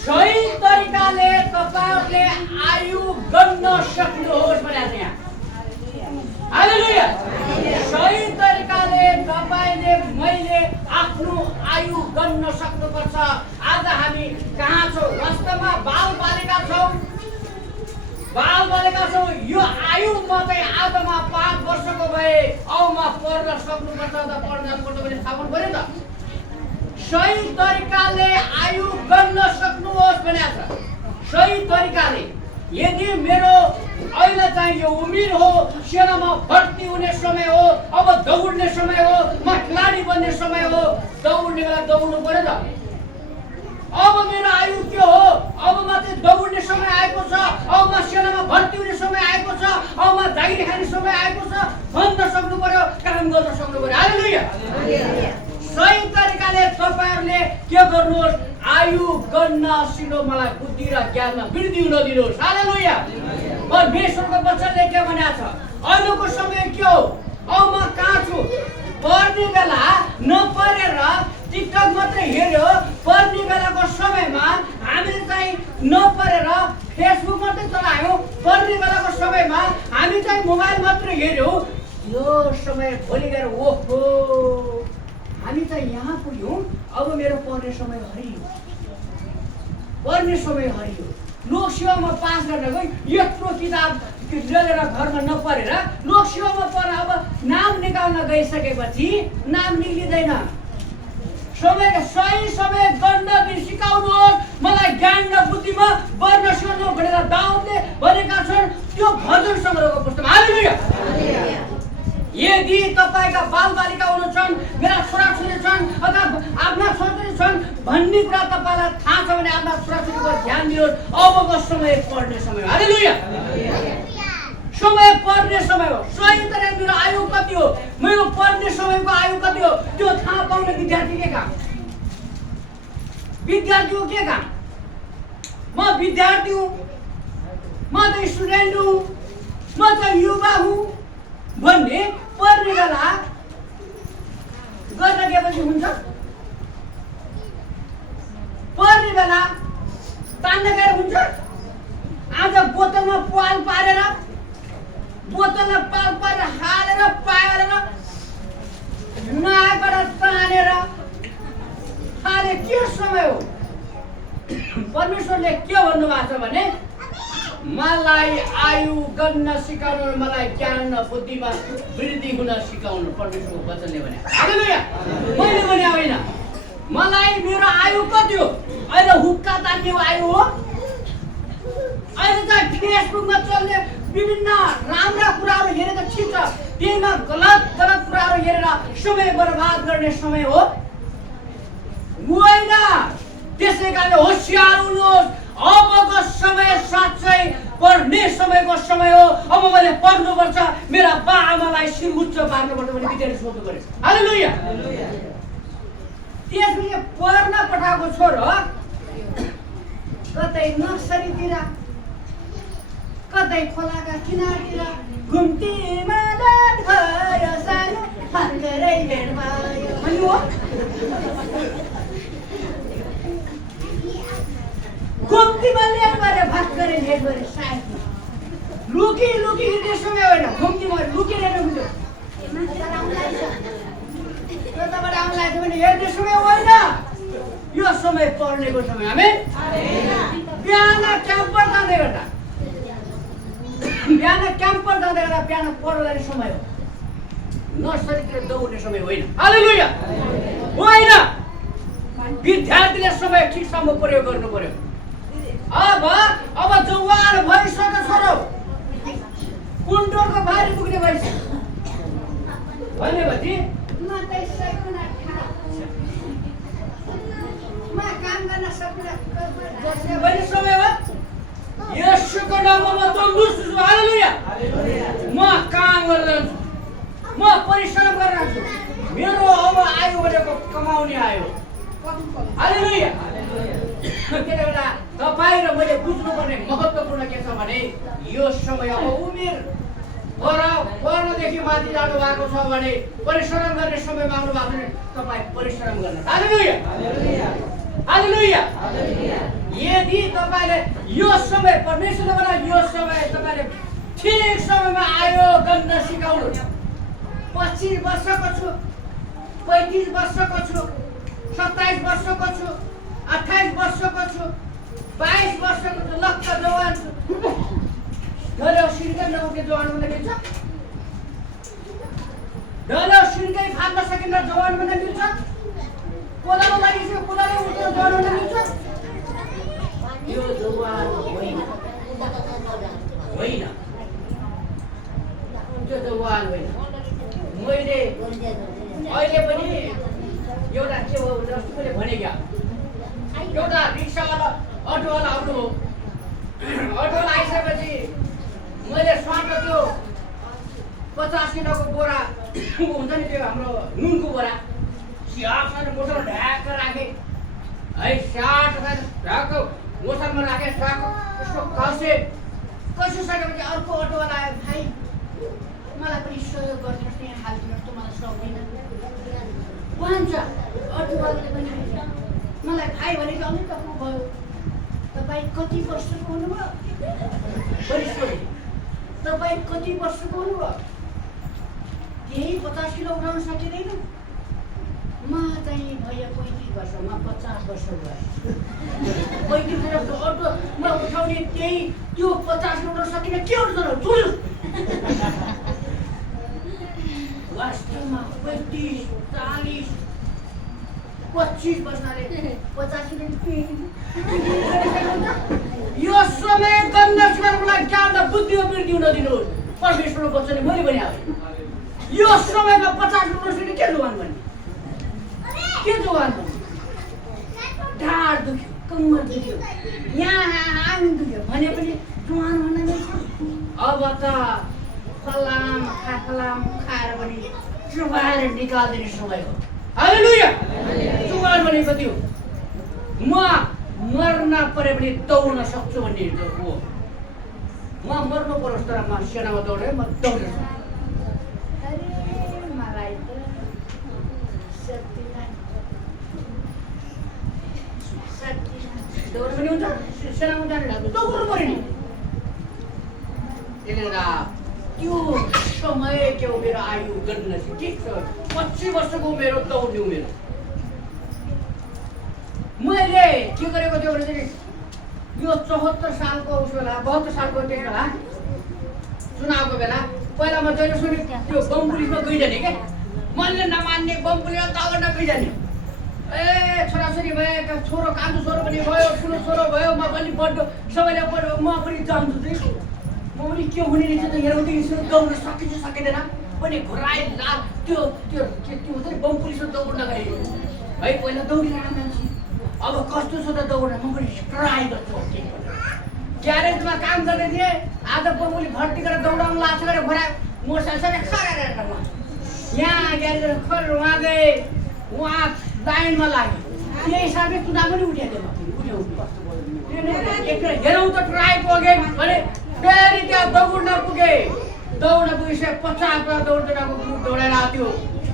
सही तरिकाले तपाईहरुले आयु गन्न सक्नुहोस् भनेर यहाँ। हालेलुया। सही तरिकाले तपाईले मैले आफ्नो आयु गन्न सक्नुपर्छ। आज हामी कहाँ छौँ? वास्तवमा बालबालिका छौँ। यो आयुमा चाहिँ आजमा 5 वर्षको भए औमा पढ्न सक्नुपर्छ त पढ्न जानुपर्छ भने थाहा पाउनु पर्यो त। सही तरिकाले आयु गर्न सक्नुहोस् भनेको छ। सही तरिकाले यदि मेरो अहिले चाहिँ यो उमेर हो, सेनामा भर्ती हुने समय हो, अब दौड्ने समय हो, म खेलाडी बन्ने समय हो, दौड्ने बेला दौड्नु पर्यो त। अब मेरो आयु के हो? अब म चाहिँ दौड्ने समय आएको छ, अब म सेनामा भर्ती हुने समय आएको छ, अब म जागिर खाने समय आएको छ। भन्न सक्नु पर्यो, काम गर्न सक्नु पर्यो। हालेलुया। सही तरिकाले तपाईहरुले के गर्नुहोस्? आयु गन्न सिनो, मलाई बुद्धि र ज्ञानमा वृद्धि हुन दिनुहोस्। हालेलुया। परमेश्वरको वचनले के भनेको छ? अहिलेको समय के हो? अब म कहाँ छु? पढ्ने बेला नपढेर टिकटक मात्रै हेर्यो, पढ्ने बेलाको समयमा हामीले चाहिँ नपढेर फेसबुक मात्रै चलायौँ, पढ्ने बेलाको समयमा हामी चाहिँ मोबाइल मात्रै हेर्यौँ। यो समय भोलि गएर ओहो हामी चाहिँ यहाँ पुग्यौँ, अब मेरो पढ्ने समय हरियो, पढ्ने समय हरियो। लोकसेवामा पास गर्न गई यत्रो किताब लिएर घरमा नपढेर लोकसेवामा पढ्न अब नाम निकाल्न गइसकेपछि नाम निक्लिँदैन। सही समय गर्न सिकाउनुहोस्, मलाई ज्ञान र बुद्धिमा वर्ण सिकाउनु भनेर दाउदले भनेका छन्। त्यो भजन संग्रहको पुस्तक। हालेलुया। यदि तपाईका बालबालिका हुन्छन्, मेरा छोराछोरी छन् अथवा आफ्ना छोराछोरी छन् भन्ने कुरा तपाईलाई थाहा छ भने आफ्ना छोराछोरीको ध्यान दिनुहोस्। अबको समय पढ्ने समय हो। हालेलुया। समय पढ्ने समय हो। सही तरिकाले मेरो आयु कति हो, मेरो पढ्ने समयको आयु कति हो, त्यो थाहा पाउने विद्यार्थी के काम? विद्यार्थीको के काम? म विद्यार्थी हुँ, म त स्टुडेन्ट हुँ, म त युवा हुँ भन्ने पढ्ने बेला गर्न गएपछि हुन्छ? पढ्ने बेला तान्न गएर हुन्छ? आज बोतलमा पाल पारेर हालेर पारेर नाकबाट तानेर हाले के समय हो? परमेश्वरले के भन्नुभएको छ भने मलाई आयु गर्न सिकाउनु, मलाई ज्ञान र बुद्धिमा वृद्धि हुन सिकाउनु परमेश्वरको वचनले भने। हालेलुया। मैले भने होइन, मलाई मेरो आयु कति हो? अहिले हुक्का तान्ने आयु हो? अहिले चाहिँ फेसबुकमा चल्ने विभिन्न राम्रा कुराहरू हेरेर ठिक छ, त्यहीमा गलत कुराहरू हेरेर समय बर्बाद गर्ने समय हो होइन। त्यसै कारण होसियार हुनुहोस्। अबको समय साँच्चै पढ्ने समयको समय हो। अब मैले पढ्नुपर्छ, मेरा बाआमालाई शिर उच्च पार्नुपर्छ भने विद्यार्थी सोध्नु पर्यो। हालेलुया। त्यसले पढ्न पठाएको छोरो कतै नर्सरीतिर कतै खोलाका किनारतिर घुम्तीमा लाट भयो सानो फर्केरै भेट भयो भन्नु हो घुम्तीमा लेट गरे फर्केरै भेट गरे सायद लुकी हिँड्ने समय होइन घुम्तीमा लुकेर हेर्नु तपाईँले आउनु लाग्छ भने हेर्ने समय होइन यो समय पढ्नेको समय हामी बिहान क्याम्पर जाँदै गर्दा बिहान पढ्ने समय हो नर्सरीतिर दौड्ने समय होइन हालेलुया होइन विद्यार्थीले समय ठिकसँग प्रयोग गर्नु पर्यो अब जवान भइसक्यो छोरो कुण्डलको भारी पुग्ने भइसक्यो भनेपछि काम गर्न सक्ने समय हो यसको नाममा दौड्छु हालेलुया म काम गरेर म परिश्रम गरेर छु मेरो अब आयो भनेको कमाउने आयो हालेलुया त्यसले गर्दा तपाईँ र मैले बुझ्नुपर्ने महत्त्वपूर्ण के छ भने यो समय अब उमेर पढ्नदेखि माथि जानु भएको छ भने परिश्रम गर्ने समयमा आउनु भएको भने तपाईँ परिश्रम गर्नु हालेलुया हालेलुया यदि तपाईँले यो समय परमेश्वरले भने यो समय तपाईँले ठिक समयमा आयो गर्न सिकाउनु 25 वर्षको छु 35 वर्षको छु 27 वर्षको छु 28 वर्षको छु 22 वर्षको छु लक्क जवान छु ढलो सिर्कै नउठ्ने जवान हुन मिल्छ ढलो सिर्कै फाल्न सकिन्न जवान हुन मिल्छ कोदालो लागिसक्यो कोदालो उठ्यो जवान हुन मिल्छ यो जवान होइन त्यो जवान होइन मैले अहिले पनि एउटा के हो जस्तो मैले भने क्या एउटा रिक्सावाला अटोवाला आउनु हो अटोवाला आइसकेपछि मैले स्वाट त्यो 50 किलोको बोरा हुन्छ नि त्यो हाम्रो नुनको बोरा स्याटसँग मोटर ढ्याक राखेँ है स्याट ढ्याक मोटरमा राखेँ ट्राक यसको कसिसकेपछि अर्को अटोवाला आयो भाइ मलाई पनि सहयोग गरिदिनुहोस् यहाँ हालिदिनुहोस् त मलाई सक्दैन भन्छ अटोवालाले पनि मलाई भाइ भनेको अलिक त भयो तपाईँ कति वर्षको हुनुभयो तपाईँ कति वर्षको हुनुभयो केही 50 किलो उठाउन सकिँदैन म चाहिँ भयो 35 वर्ष म 50 वर्ष भयो 35 वर्ष अटो म उठाउने त्यही त्यो 50 किलो उठाउन सकिने के हुन्छ र जुल वास्तवमा 35 40 25 वर्षले 50 किलो यो समय गन्न सिकाउनुलाई ज्ञान र बुद्धि र वृद्धि हुन दिनुहोस् परमेश्वरको वचनले मैले भने आए यो समयमा 50 वर्षले के जवान बन्ने के जवान बन्ने ढाड दुख्यो कम्मर दुख्यो यहाँ आङ दुख्यो भने पनि जवान हुन मिल्छ अब त फलाम खाएर पनि चुबाएर निकाल्दिने समय हो हालेलुया जवान भनेको त्यो म मर्न परे पनि दौड्न सक्छु भन्ने हो म मर्नु परोस् तर म सेनामा दौडेँ म दौड्न सक्छु मलाई त दौड पनि हुन्छ सेनामा जाने दौड्नु पऱ्यो नि त्यसले गर्दा त्यो समय के हो मेरो आयु गर्न ठिक छ 25 वर्षको उमेर हो दौड्ने उमेर मैले के गरेको थियो भने चाहिँ यो 74 सालको उस बेला 72 सालको त्यस बेला चुनावको बेला पहिला म जहिले सुने त्यो बम पुलिसमा गइजाने के मनले नमान्ने बम पुलिसमा दौड्न गइजाने ए छोराछोरी भयो छोरो कान्छो छोरो पनि भयो ठुलो छोरो भयो म पनि बड्डो सबैले बड्डो म पनि जान्छु चाहिँ म पनि के हुने रहेछ त हेराउँदै दौड्न सकिन्छ सकिँदैन पनि घुराइ ला त्यो त्यो के त्यो हुन्छ नि बम पुलिसमा दौड्न गए है पहिला दौडिरहेको मान्छे अब कस्तो छ त दौड्न म पनि ट्राई गर्छु ग्यारेजमा काम गर्ने थिएँ आज बमपुली भर्ती गरेर दौडाउनु लाग्छ गरेर घोरा मोटरसाइकल खरेर यहाँ ग्यारेज खरेर उहाँ गएँ उहाँ लाइनमा लाग्यो त्यही हिसाबले चुनाव पनि उठाइदियो हेरौँ त ट्राई अगेन भने फेरि त्यहाँ दौड्न पुगे दौड्न पुगिसके 50 दौड्दाको ग्रुप दौडेर आयो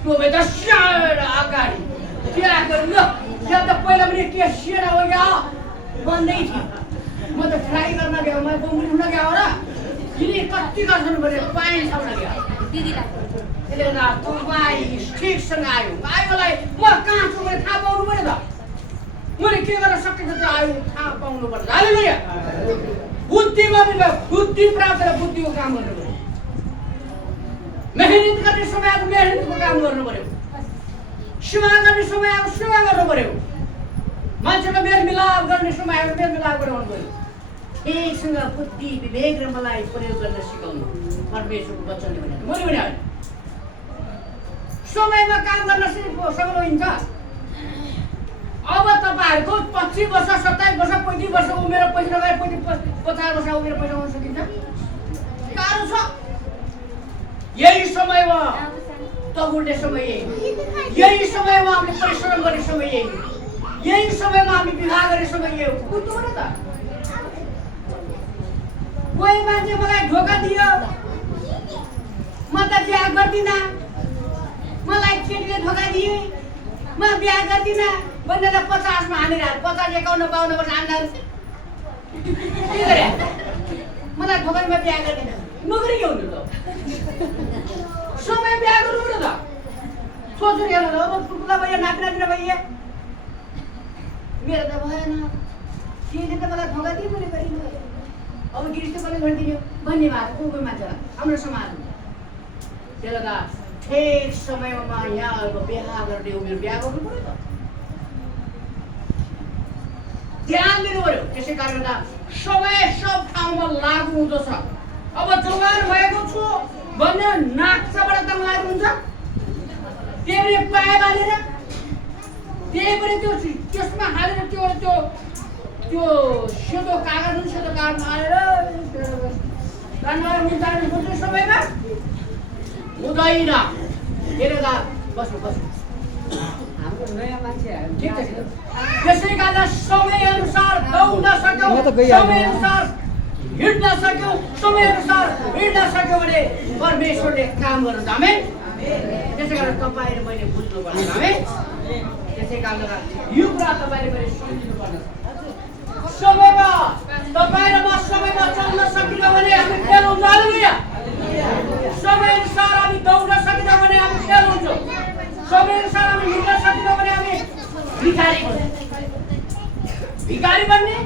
त्यो त स्याड अगाडि क्या गर्नु त्यो त पहिला पनि के सेड हो क्या भन्दै थियो म त ट्राई गर्न गयो म बम्बुली हुन गयो र यिनी कति गर्छन् भने पाइन्छ हुन गयो दिदीलाई त्यसले गर्दा तपाईँ ठिकसँग आयो आयोलाई म कहाँ छु भने थाहा पाउनु पर्यो त मैले के गर्न सकिन्छ त्यो आयो थाहा पाउनु पर्छ हालेलुया बुद्धिमा पनि बुद्धि प्राप्त गरेर बुद्धिको काम गर्नु पर्यो मेहनत गर्ने समय आएको मेहनतको काम गर्नु पर्यो सेवा गर्ने समय आएको सेवा गर्नु पर्यो मान्छेको मेलमिलाप गर्ने समय आएको मेलमिलाप गराउनु पर्यो ठिकसँग बुद्धि विवेक र मलाई प्रयोग गर्न सिकाउनु परमेश्वरको वचनले भने मैले भने समयमा काम गर्न सफल हुन्छ अब तपाईहरुको 25 वर्ष 27 वर्ष 35 वर्ष उमेर पैसा लगाए 50 वर्ष उमेर पैसा आउन सकिन्छ गाह्रो छ यही समयमा दौड्ने समय यही समयमा हामीले परिश्रम गर्ने समय यही समयमा हामी विवाह गर्ने समय बुझ्नु पर्यो त कोही मान्छे मलाई धोका दियो म त बिहा गर्दिन मलाई केटीले धोका दिए म बिहा गर्दिन भनेर 50 मा हानेर 50 51 52 वर्ष हान्दा के गरे मलाई धोकामा बिहा गर्दिन नगरी के हुनु त समय बिहा गर्नु पर्यो त सोच्नु हेर्नु अब टुक्ला भइया नाक्रा दिन भइया मेरो त भएन केले त मलाई धोका दिए मैले गरिनु अब गिरिसले पनि गरिदियो भन्ने बात कोही मान्छेलाई हाम्रो समाज त्यसले त ठिक समयमा यहाँ बिहा गर्ने उमेर बिहा गर्नु पर्यो त ध्यान दिनु पर्यो त्यसै कारण समय सब ठाउँमा लागु हुँदछ अब जवान भएको छु भन्ने नाक्साबाट त लागु हुन्छ त्यही पाए बालेर त्यही पनि त्यो त्यसमा हालेर त्यो सेतो कागज हुन्छ सेतो कागज हालेर रान्नाले मुन्टाले बुझ्ने समयमा हुँदैन त्यसले त बस्नु हाम्रो नयाँ मान्छे ठिक छ त्यसै कारण समय अनुसार दौड्न सक्यौ समय अनुसार हिँड्न सक्यौ समय अनुसार हिँड्न सक्यौ भने परमेश्वरले काम गर्नु आमेन त्यसै कारण तपाईहरु मैले बुझ्नु पर्छ आमेन त्यसै कारण यो कुरा तपाईहरु मैले सम्झिनु पर्छ समयमा तपाईं र म समयमा चल्न सकिन भने हामी फेल हुन्छ हालेलुया समय अनुसार हामी दौड्न सकिन भने हामी फेल हुन्छौं समय अनुसार हामी हिँड्न सकिन भने हामी भिखारी बन्ने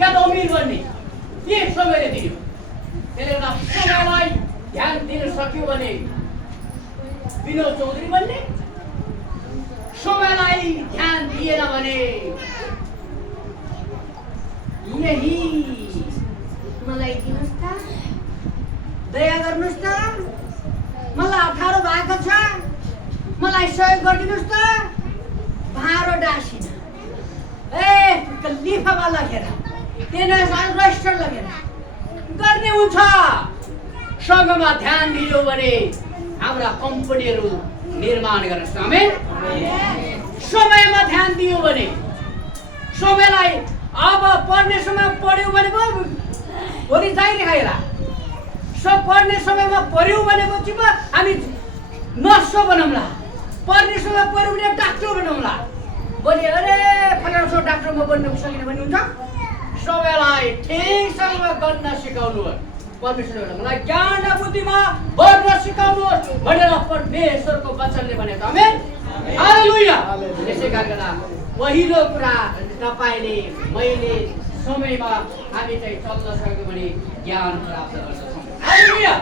या त अमीर बन्ने के समयले दियो त्यसले गर्दा समयलाई ध्यान दिन सक्यो भने विनोद चौधरी बन्ने समयलाई ध्यान दिएन भने यही मलाई दिनुस् त दया गर्नुस् त मलाई 18 भएको छ मलाई सहयोग गरिदिनुस् त भारो डासिन लिफामा लगेर त्यसलाई रजिस्टर लगेर गर्ने हुन्छ सँगमा ध्यान दियो भने हाम्रा कम्पनीहरू निर्माण गर्न आमेन समयमा ध्यान दियो भने समयलाई अब पढ्ने समय पढ्यौ भने भोलि जाइले खाइला सब पढ्ने समयमा पढ्यौ भनेपछि हामी नर्स बनौँला पढ्ने समय पढ्यौ भने डाक्टर बनौँला भोलि अरे फलाना डाक्टर म बन्न सकिन भने हुन्छ सबैलाई ठिकसँग गर्न सिकाउनु परमेश्वरले मलाई ज्ञान र बुद्धिमा भर्न सिकाउनु भनेर परमेश्वरको वचनले भनेको आमेन हालेलुया त्यसै कारण पहिलो कुरा तपाईले मैले समयमा हामी चाहिँ चल्न सक्यौं भने ज्ञान प्राप्त गर्न सक्छौं हालेलुया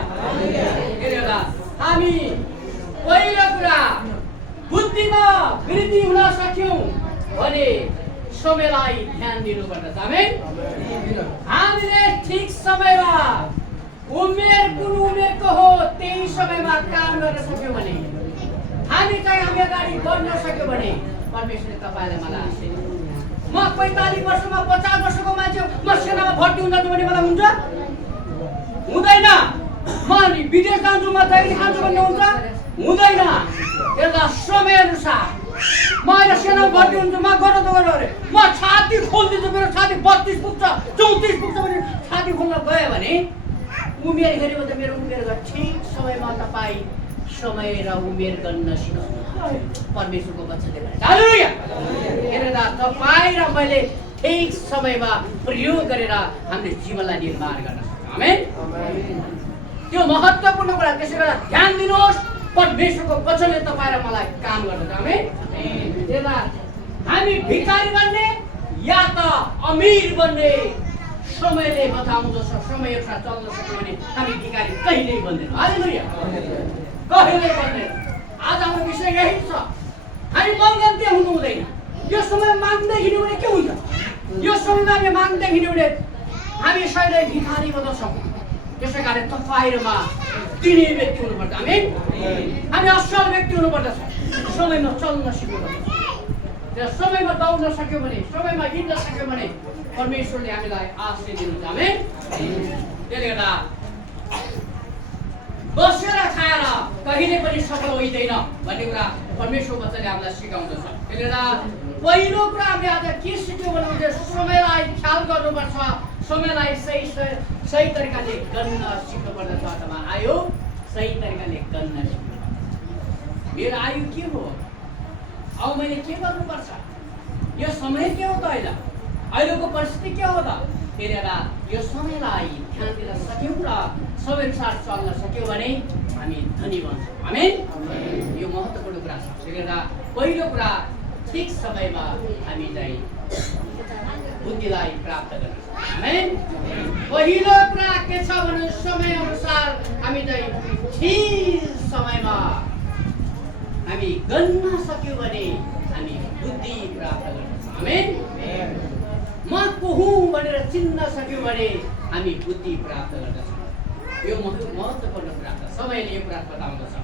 त्यसैले हामी पहिलो कुरा बुद्धिमा वृद्धि हुन सक्यौं भने समयलाई ध्यान दिनुपर्छ आमेन हामीले ठीक समयमा उमेर कुन उमेरको हो त्यही समयमा काम गर्न सक्यौं भने हामी चाहिँ हामी अगाडि बढ्न सक्यौं भने परमेश्वरले तपाईलाई मलाई आशीष म 45 वर्षमा 50 वर्षको मान्छे म सेनामा भर्ती हुन जान्छु भने मलाई हुन्छ हुँदैन म विदेश जान्छु म दैनिक खान्छु भन्ने हुन्छ हुँदैन त्यसलाई समय अनुसार म अहिले सेना भर्ती हुन्छ, म गर त गर अरे म छाती खोलिदिन्छु, मेरो छाती 32 पुग्छ 34 पुग्छ भने छाती खोल्न गयो भने उमेर हेऱ्यो भने मेरो उमेर ठिक समयमा तपाईँ समय र उमेर गर्न सिकाउनु परमेश्वरको वचनले भने हालेलुया। हेरेर तपाईँ र मैले ठिक समयमा प्रयोग गरेर हामीले जीवनलाई निर्माण गर्न सक्छौँ। आमेन। त्यो महत्त्वपूर्ण कुरा। त्यसै गरेर ध्यान दिनुहोस्, परमेश्वरको वचनले तपाईँ र मलाई काम गर्दछ। आमेन। हेरेर हामी भिखारी बन्ने या त अमीर बन्ने समयले बताउँदछ। समय अनुसार चल्न सक्यो भने हामी भिखारी कहिल्यै बन्दैनौँ। हालेलुया। कहिल्यै बन्दैनौँ। आज हाम्रो विषय यही छ। हामी मङ्गन्ते हुनु हुँदैन। यो समय माग्दै हिँड्यो भने के हुन्छ? यो समयमा हामी माग्दै हिँड्यो भने हामी सधैँ भिखारी बन्दछौँ। त्यसै कारण तपाईँ र म दिने व्यक्ति हुनुपर्छ। आमेन। हामी असल व्यक्ति हुनुपर्दछ। समयमा चल्न सिक्नुपर्छ। र समयमा दौड्न सक्यो भने, समयमा हिँड्न सक्यो भने परमेश्वरले हामीलाई आशीष दिनुहुन्छ। आमेन। त्यसले गर्दा बसेर खाएर कहिले पनि सफल होइँदैन भन्ने कुरा परमेश्वर वचनले हामीलाई सिकाउँदछ। त्यसले गर्दा पहिलो कुरा हामीले आज के सिक्यौँ भने समयलाई ख्याल गर्नुपर्छ, समयलाई सही तरिकाले गर्न सिक्नुपर्दछ। अथवा आयो सही तरिकाले गर्न सिक्नुपर्छ। मेरो आयु के हो? अब मैले के गर्नुपर्छ? यो समय के हो त? अहिलेको परिस्थिति के हो त? हेरेर यो समयलाई ध्यान दिन सक्यौँ र समयअनुसार चल्न सक्यौँ भने हामी धनी बन्छौँ। आमेन। यो महत्त्वपूर्ण कुरा छ। त्यसले गर्दा पहिलो कुरा ठिक समयमा हामी चाहिँ बुद्धिलाई प्राप्त गर्न सक्छौँ। आमेन। पहिलो कुरा के छ भने समयअनुसार हामी चाहिँ ठिक समयमा हामी गर्न सक्यौँ भने हामी बुद्धि प्राप्त गर्न सक्छौँ। आमेन। म को हुँ भनेर चिन्न सक्यौँ भने हामी बुद्धि प्राप्त गर्दछौँ। यो महत्त्वपूर्ण कुरा छ। समयले यो कुरा बताउँदछ।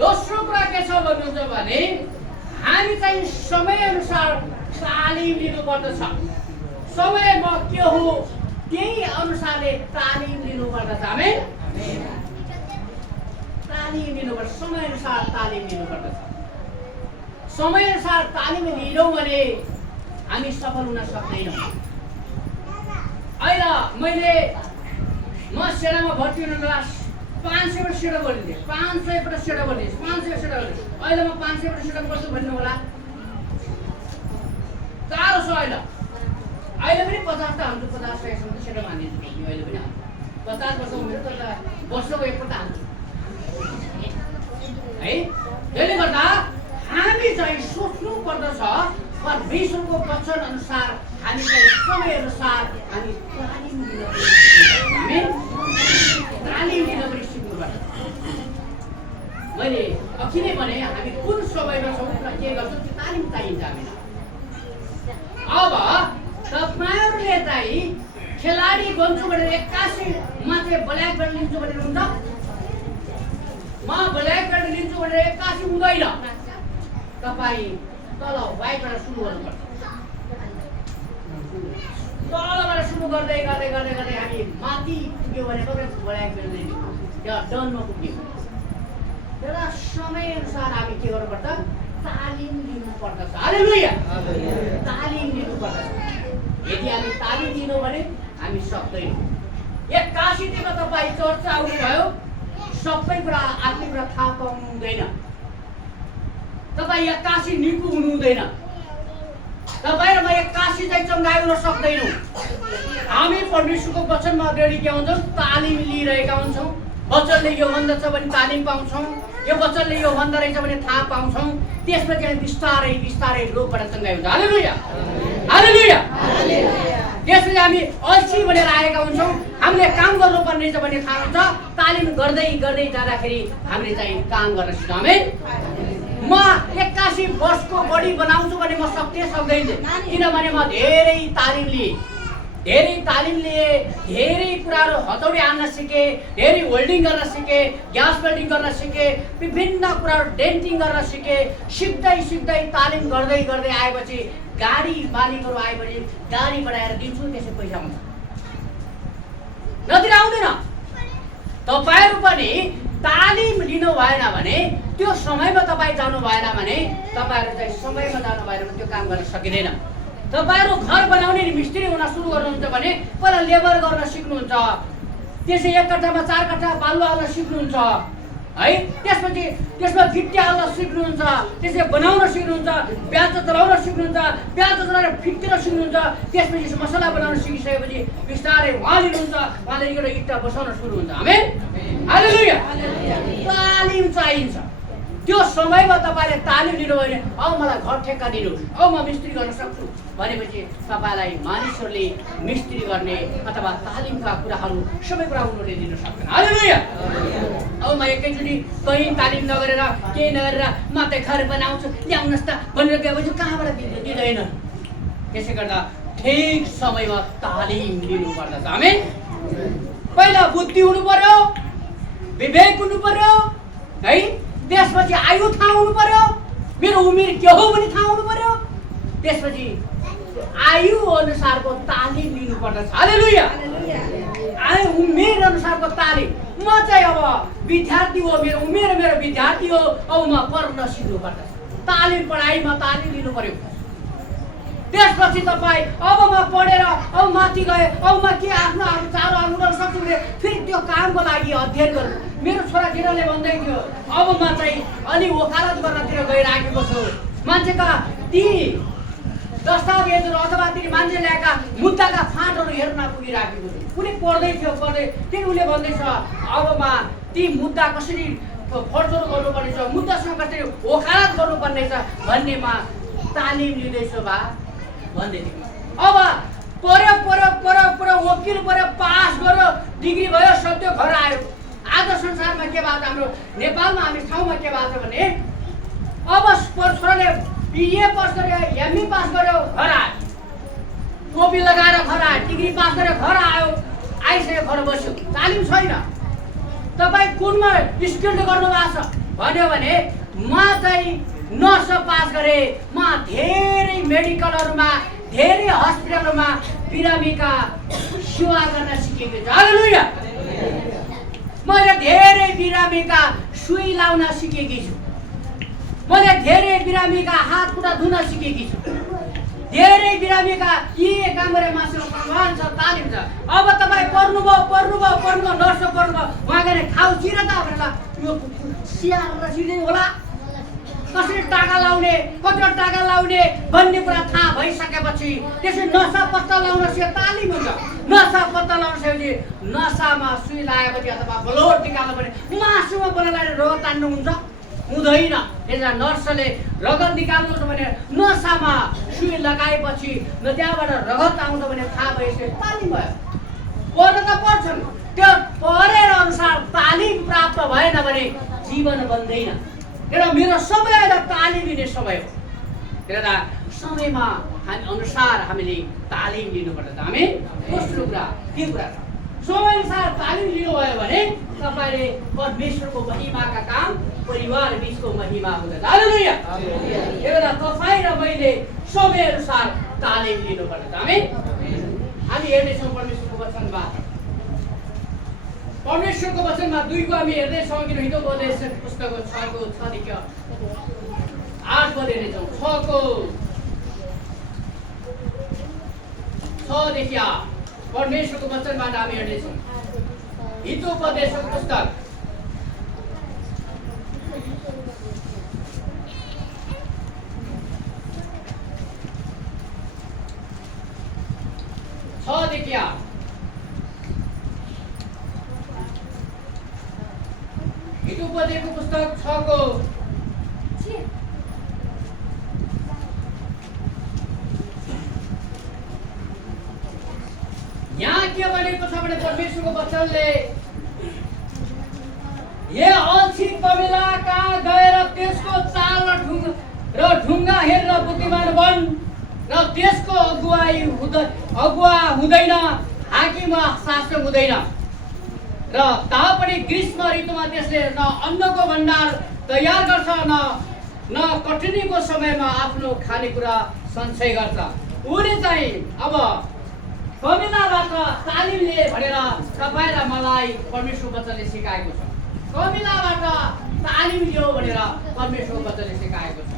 दोस्रो कुरा के छ भन्नुहुन्छ भने हामी चाहिँ समयअनुसार तालिम लिनुपर्दछ। समयमा के हो त्यही अनुसारले तालिम लिनुपर्दछ। आमेन। तालिम लिनुपर्छ। समयअनुसार तालिम लिनुपर्दछ। समयअनुसार तालिम लिनौँ भने हामी सफल हुन सक्दैनौँ। अहिले म सेनामा भर्ती हुन बेला 500बाट सेवा गरिदिएँ, 500बाट सेवा गरिदिएँ, 500 सेवा गरिदिएँ। अहिले म 500बाट सेवा गर्छु भन्नु होला। गाह्रो छ। अहिले पनि 50 त हाल्छु, 50 सयसम्म सेवा मानिदिन्छु। अहिले पनि 50 वर्ष उमेर त वर्षको एकपल्ट हाल्छु है। त्यसले गर्दा हामी चाहिँ सोच्नु पर्दछ परमेश्वरको वचन अनुसार हामी चाहिँ समय अनुसार हामी तालिम लिन पनि सिक्नुपर्छ। मैले अघि नै भने हामी कुन समयमा छौँ र के गर्छौँ त्यो तालिम चाहिन्छ हामीलाई। अब तपाईँहरूले चाहिँ खेलाडी बन्छु भनेर 81 मा चाहिँ ब्ल्याक बेल्ट लिन्छु भनेर हुन्छ? म ब्ल्याक बेल्ट लिन्छु भनेर 81 हुँदैन। तपाईँ तल वाइटबाट सुरु गर्नुपर्छ। तलबाट सुरु गर्दै गर्दै गर्दै गर्दै हामी माथि पुग्यो भने मात्रै ब्ल्याक बेल्ट लिनु, त्यहाँ डनमा पुग्यो। एउटा समयअनुसार हामी के गर्नुपर्छ? तालिम लिनुपर्दछ। हालेलुया। तालिम लिनुपर्दछ। यदि हामी तालिम लिनौँ भने हामी सक्दैनौँ। 81 दिनमा तपाईँ चर्च आउनुभयो, सबै कुरा आत्मिक कुरा थाहा पाउनु हुँदैन। तपाईँ 81 निको हुनु हुँदैन। तपाईँ र म 81 चाहिँ चङ्गाइ हुन सक्दैनौँ। हामी परमेश्वरको वचनमा अगाडि के हुन्छौँ? तालिम लिइरहेका हुन्छौँ। वचनले यो भन्दछ भने तालिम पाउँछौँ, यो वचनले यो भन्दो रहेछ भने थाहा पाउँछौँ। त्यसपछि हामी बिस्तारै बिस्तारै रोगबाट चङ्गाइ हुन्छ। हालेलुया। हालेलुया। त्यसपछि हामी अल्छी भनेर आएका हुन्छौँ। हामीले काम गर्नुपर्ने रहेछ भन्ने थाहा हुन्छ। तालिम गर्दै गर्दै जाँदाखेरि हामीले चाहिँ काम गर्न सिक्छौँ। आमेन। म 81 वर्षको बडी बनाउँछु भने म सक्दैन, किनभने म धेरै तालिम लिएँ, धेरै कुराहरू हतौडी हान्न सिकेँ, धेरै वेल्डिङ गर्न सिकेँ, ग्यास वेल्डिङ गर्न सिकेँ, विभिन्न कुराहरू डेन्टिङ गर्न सिकेँ। सिक्दै तालिम गर्दै गर्दै आएपछि गाडी मालिकहरू आएपछि गाडी बढाएर दिन्छु, त्यसै पैसा आउँछ। नदिन आउँदैन। तपाईँहरू पनि तालिम लिनु भएन भने त्यो समयमा तपाईँ जानु भएन भने तपाईँहरू चाहिँ समयमा जानु भएन भने त्यो काम गर्न सकिँदैन। तपाईँहरू घर बनाउने मिस्त्री हुन सुरु गर्नुहुन्छ भने पहिला लेबर गर्न सिक्नुहुन्छ, त्यसै 1 कट्ठामा 4 कट्ठा बालुवा हाल्न सिक्नुहुन्छ है, त्यसपछि त्यसमा गिट्टी हाल्न सिक्नुहुन्छ, त्यसै बनाउन सिक्नुहुन्छ, प्याज चलाउन सिक्नुहुन्छ, प्याज चलाएर फिट्टिन सिक्नुहुन्छ, त्यसपछि मसला बनाउन सिकिसकेपछि बिस्तारै उहाँ लिनुहुन्छ, उहाँले एउटा इँटा बसाउन सुरु हुन्छ। आमेन, हालेलुया। तालिम चाहिन्छ। त्यो समयमा तपाईँले तालिम लिनुभयो भने अब मलाई घर ठेक्का दिनुहोस्, अब म मिस्त्री गर्न सक्छु भनेपछि तपाईँलाई मानिसहरूले मिस्त्री गर्ने अथवा तालिमका कुराहरू सबै कुरा उनीहरूले दिन सक्दैन। हालेलुया। अब म एकैचोटि कहीँ तालिम नगरेर केही नगरेर म त घर बनाउँछु ल्याउनुहोस् त भनेर गएपछि कहाँबाट दिँदैन। त्यसै गर्दा ठिक समयमा तालिम लिनुपर्दछ। आमेन। पहिला बुद्धि हुनु पर्यो, विवेक हुनु पर्यो है, त्यसपछि आयु थाहा हुनु पर्यो, मेरो उमेर के हो भने थाहा हुनु पर्यो, त्यसपछि आयु अनुसारको तालिम लिनु पर्दछ। हालेलुया। आयु उमेर अनुसारको तालिम। म चाहिँ अब विद्यार्थी हो, मेरो उमेर मेरो विद्यार्थी हो, अब म पढ्न सिक्नु पर्दछ। तालिम पढाइमा तालिम लिनु पर्यो। त्यसपछि तपाईँ अब म पढेर अब माथि गए, अब म के आफ्नो चारो आउनु गर्न सक्छु भने फेरि त्यो कामको लागि अध्ययन गर्नु। मेरो छोराछोरीले भन्दै थियो अब म चाहिँ अलि वकालत गर्नतिर गइराखेको छु, मान्छेका ती दस्तावेजहरू अथवा ती मान्छे ल्याएका मुद्दाका फाँटहरू हेर्न पुगिराखेको छु। कुनै पढ्दै थियो त्यही उसले भन्दैछ अब म ती मुद्दा कसरी फर्चोर गर्नुपर्ने छ, मुद्दासँग कसरी वकालत गर्नुपर्ने छ भन्नेमा तालिम लिँदैछु बा भन्दै थियो। अब पढ्यो वकिल पढ्यो, पास गर्यो, डिग्री भयो, सत्य घर आयो। आज संसारमा के भएको हाम्रो नेपालमा हामी ठाउँमा के भएको छ भने अब छोराले बिए पास गर्यो, एमए पास गर्यो, घर आयो, टोपी लगाएर घर आयो, डिग्री पास गर्यो, घर आयो, आइसक्यो, घर बस्यो, तालिम छैन। तपाईँ कुनमा स्किल्ड गर्नुभएको छ भन्यो भने म चाहिँ नर्स पास गरेँ, म धेरै मेडिकलहरूमा धेरै हस्पिटलहरूमा बिरामीका सेवा गर्न सिकेको छु। हालेलुया। मैले धेरै बिरामीका सुई लाउन सिकेकी छु, मैले धेरै बिरामीका हात खुट्टा धुन सिकेकी छु, धेरै बिरामीका के काम गरे मासु भगवान छ, तालिम छ। अब तपाईँ पढ्नुभयो नर्स पढ्नुभयो, उहाँ गएर खाउ चिर त भनेर यो स्याहार र सिर्दै होला, कसरी टाका लाउने, कतिवटा टाका लाउने भन्ने कुरा थाहा भइसकेपछि त्यसै नसा पत्ता लाउन सिके तालिम हुन्छ। नसा पत्ता लाउन सकेपछि नसामा सुई लगाएपछि अथवा ब्लड निकाल्नु भने मासुमा बनाएर रगत तान्नु हुन्छ हुँदैन। यसमा नर्सले रगत निकाल्नु भने नसामा सुई लगाएपछि त्यहाँबाट रगत आउँछ भने थाहा भइसक्यो, तालिम भयो। पढ्न त पढ्छन्, त्यो पढेर अनुसार तालिम प्राप्त भएन भने जीवन बन्दैन। मेरो समय अहिले तालिम लिने समय हो। हेर्दा समयमा हामी अनुसार हामीले तालिम लिनुपर्छ। हामी दोस्रो कुरा के कुरा छ, समय अनुसार तालिम लिनुभयो भने तपाईँले परमेश्वरको महिमाका काम परिवार बिचको महिमा हुँदछ। हालेलुया। हेर्दा तपाईँ र मैले समय अनुसार तालिम लिनुपर्छ। हामी हेर्दैछौँ परमेश्वरको वचनमा, परमेश्वरको वचनमा 2 को हामी हेर्दैछौँ कि हितोपदेश पुस्तकको 6 को 6 देखि 8 पद हेर्दैछौँ। 6 को 6 देखि 8 परमेश्वरको वचनबाट हामी हेर्दैछौँ। हितोपदेशको पुस्तक 6 देखि 8 हितोपदेशको पुस्तक 6 को यहाँ के भनेको छ भने परमेश्वरको वचनले हे अल्छी कमिला कहाँ गएर त्यसको चाल र ढुङ्गा हेरेर बुद्धिमान बन र त्यसको अगुवा हुँदैन, हाकिम शासक हुँदैन र तापनि ग्रीष्म ऋतुमा त्यसले न अन्नको भण्डार तयार गर्छ न कठिनीको समयमा आफ्नो खानेकुरा सञ्चय गर्छ। उसले चाहिँ अब कमिलाबाट तालिम लिए भनेर तपाईँ र मलाई परमेश्वर वचनले सिकाएको छ। कमिलाबाट तालिम लियो भनेर परमेश्वरको वचनले सिकाएको छ।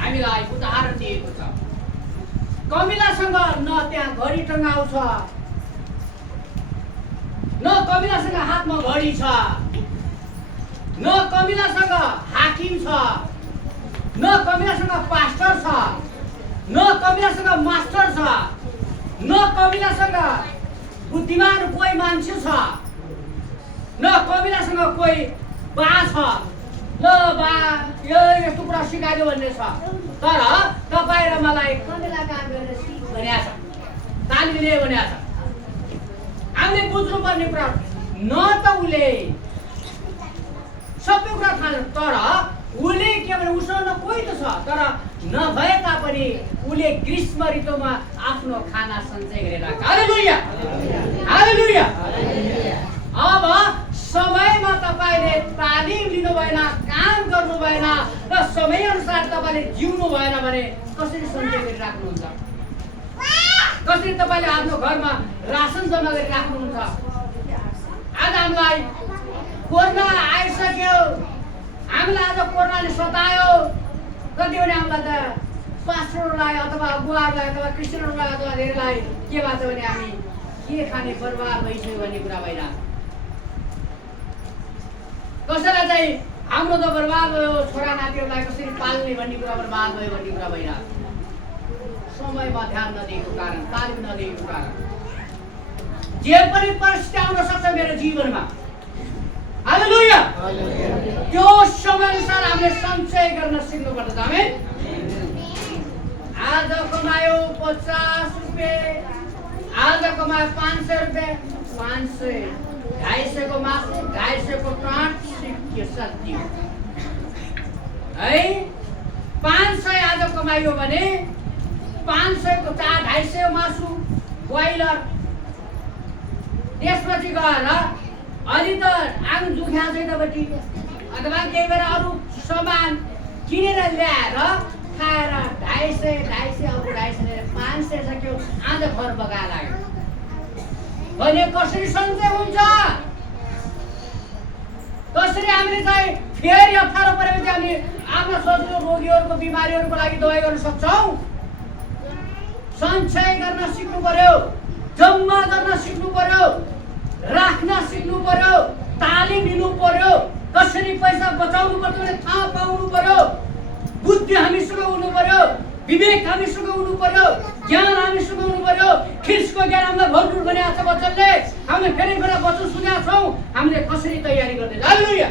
हामीलाई उदाहरण दिएको छ। कमिलासँग न त्यहाँ घडी टङ्गाउ छ, न कमिलासँग हातमा घडी छ, न कमिलासँग हाकिम छ, न कमिलासँग पास्टर छ, न कमिलासँग मास्टर छ, न कमिलासँग बुद्धिमान कोही मान्छे छ, न कमिलासँग कोही बा छ, ल बा यो यस्तो कुरा सिकाइदियो भन्ने छ। तर तपाईँ र मलाई कमिला काम गरेर सिक भनेको छ, तालिम लियो भनेको छ। हामीले बुझ्नुपर्ने कुरा न त उसले सबै कुरा थाहा, तर उसले के भने उसँग कोही त छ, तर नभए तापनि उसले ग्रीष्म ऋतुमा आफ्नो खाना सञ्चय गरेर राख्छ। हालेलुया, हालेलुया। अब समयमा तपाईँले तालिम लिनु भएन, काम गर्नु भएन र समयअनुसार तपाईँले जिउनु भएन भने कसरी सञ्चय गरी राख्नुहुन्छ? कसरी तपाईँले आफ्नो घरमा रासन जम्मा गरी राख्नुहुन्छ? आज हामीलाई कोरोना आइसक्यो, हामीलाई आज कोरोनाले सतायो। कति भने हामीलाई त पास्टरहरूलाई अथवा बुवाहरूलाई अथवा क्रिस्चियनहरूलाई अथवा धेरैलाई के भएको छ भने हामी के खाने बर्बाद भइसक्यो भन्ने कुरा भइरहेको। कसैलाई चाहिँ हाम्रो त बर्बाद भयो, छोरा नातिहरूलाई कसरी पाल्ने भन्ने कुरा बर्बाद भयो भन्ने कुरा भइरहेको। समयमा ध्यान नदिएको कारण, तालिम नदिएको कारण जे पनि परिस्थिति आउन सक्छ मेरो जीवनमा। हालेलुया। त्यो समयअनुसार हामीले सञ्चय गर्न सिक्नुपर्छ। आमेन। आज कमायो 50 रुपियाँ, आज कमायो 500 रुपियाँ, 500, 250 को मासु, 250 को टाँट, सिक्यो सत्य है। 500 आज कमायो भने 500 को 250 मासु बोइलर, त्यसपछि गएर अलि त आगो दुख्या छैन बटी अथवा केही बेला अरू सामान किनेर ल्याएर खाएर 250 अब 250 500 सक्यो, आज घर बगाएर लाग्यो भने कसरी सञ्चय हुन्छ? कसरी हामीले चाहिँ फेरि अप्ठ्यारो परेपछि हामीले आफ्ना सजिलो रोगीहरूको बिमारीहरूको लागि दबाई गर्न सक्छौँ? सञ्चय गर्न सिक्नु पर्यो, जम्मा गर्न सिक्नु पर्यो, राख्न सिक्नु पर्यो, तालिम लिनु पर्यो, कसरी पैसा बचाउनु पर्छ भने थाहा पाउनु पर्यो, बुद्धि हामीसँग हुनु पर्यो, विवेक हामीसँग हुनु पर्यो, ज्ञान हामीसँग हुनु पर्यो। ख्रिस्टको ज्ञान हामीलाई भरपूर बनाएको छ वचनले। हामीले फेरि बेला वचन सुनेका छौँ, हामीले कसरी तयारी गर्दैछ? हालेलुया।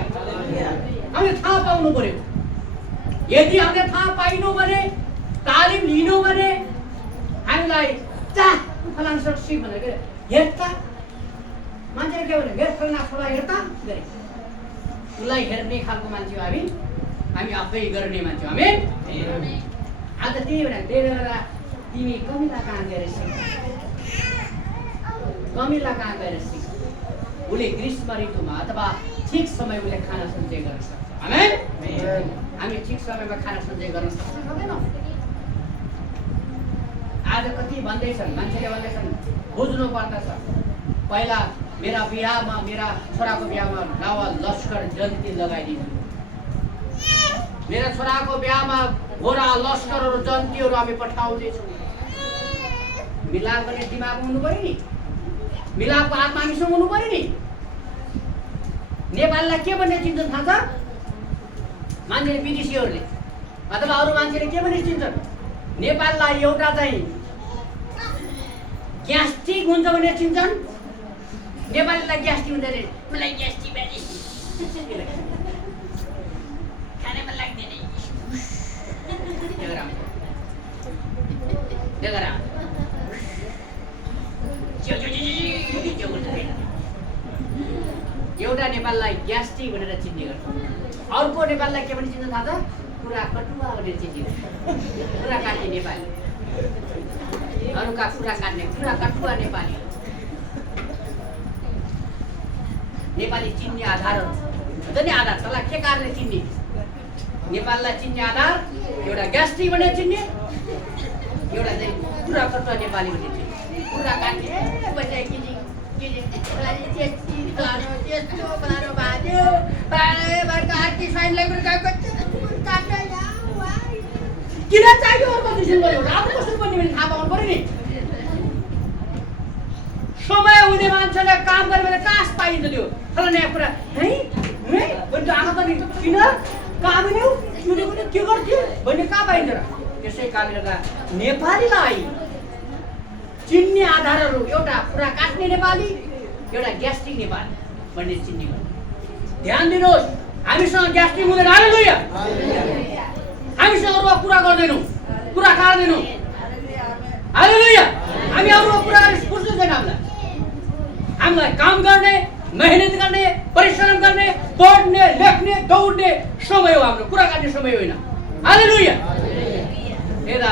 हामीले थाहा पाउनु पर्यो। यदि हामीले थाहा पाइनु भने, तालिम लिनु भने हामीलाई चाह फलाना सिक भनेर हेर्ता मान्छेले के भने हेर फलाना छोरा हेर्ता गरे उसलाई हेर्ने खालको मान्छे हो हामी आफै गर्ने मान्छे हो। हामी आज त्यही भने बेला तिमी कमिला कहाँ गएर सिक, कमिला कहाँ गएर सिक। उसले ग्रीष्म ऋतुमा अथवा ठिक समय उसले खाना सञ्चय गर्न सक्छ। हामी ठिक समयमा खाना सञ्चय गर्न सक्दैनौँ। आज कति भन्दैछन् मान्छेले भन्दैछन् बुझ्नु पर्दछ। पहिला मेरा बिहामा, मेरा छोराको बिहामा नवा लस्कर जन्ती लगाइदिनु, मेरा छोराको बिहामा घोडा लस्करहरू जन्तीहरू हामी पठाउँदैछौँ। मिलाप गर्ने दिमाग हुनु पर्यो नि, मिलापको आत्मा हामीसँग हुनु पर्यो नि। नेपाललाई के भन्ने चिन्छन् थाहा छ? मान्छेले विदेशीहरूले अथवा अरू मान्छेले के भन्ने चिन्छन्? नेपाललाई एउटा चाहिँ ग्यास्ट्रिक हुन्छ भने चिन्छन्। नेपालीलाई ग्यास्ट्रिक हुन्छ अरे, मलाई ग्यास्ट्रिक खाने मन लाग्दैन। एउटा नेपाललाई ग्यास्ट्रिक भनेर चिन्ने गर्छ, अर्को नेपाललाई के भने चिन्छ थाहा छ? कुरा कटुवा भनेर चिन्ने गर्छ। कुरा काट्ने नेपाली, अरूका कुरा काट्ने कुरा कटुवा नेपाली। नेपाली चिन्ने आधारहरू हुन्छ नि, आधार तँलाई के कारणले चिन्ने? नेपाललाई चिन्ने आधार एउटा ग्यास्ट्रिक भनेर चिन्ने, एउटा चाहिँ कुरा कटुवा नेपाली भनेर चिन्ने। कुरा काट्ने पैसा फलानो त्यस्तो फलानो बाज्यो बारका आर्टी साइनलाई पनि किन चाहियो अर्को दिसन गयो राम्रो कस्तो पनि मैले थाहा पाउनु पर्यो नि समय हुने मान्छेले काम गरे भने कास पाइन्छ त्यो फलाने कुरा है भन्नु आमा त नि किन काम नि तिमीले पनि के गर्थ्यो भन्ने कहाँ पाइन्छ र त्यसै कारणले गर्दा नेपालीलाई चिन्ने आधारहरू एउटा कुरा काट्ने नेपाली एउटा ग्यास्ट्रिक नेपाली भन्ने चिन्ने गर्नु ध्यान दिनुहोस् हामीसँग ग्यास्ट्रिक हुँदैन हालेलुया हामीसँग अरूको कुरा गर्दैनौँ कुरा काट्दैनौँ हालेलुया हामी अरूको कुरा पुर्छ छैन हामीलाई काम गर्ने मेहनत गर्ने परिश्रम गर्ने पढ्ने लेख्ने दौड्ने समय हो हाम्रो कुरा काट्ने समय होइन हालेलुया हेरा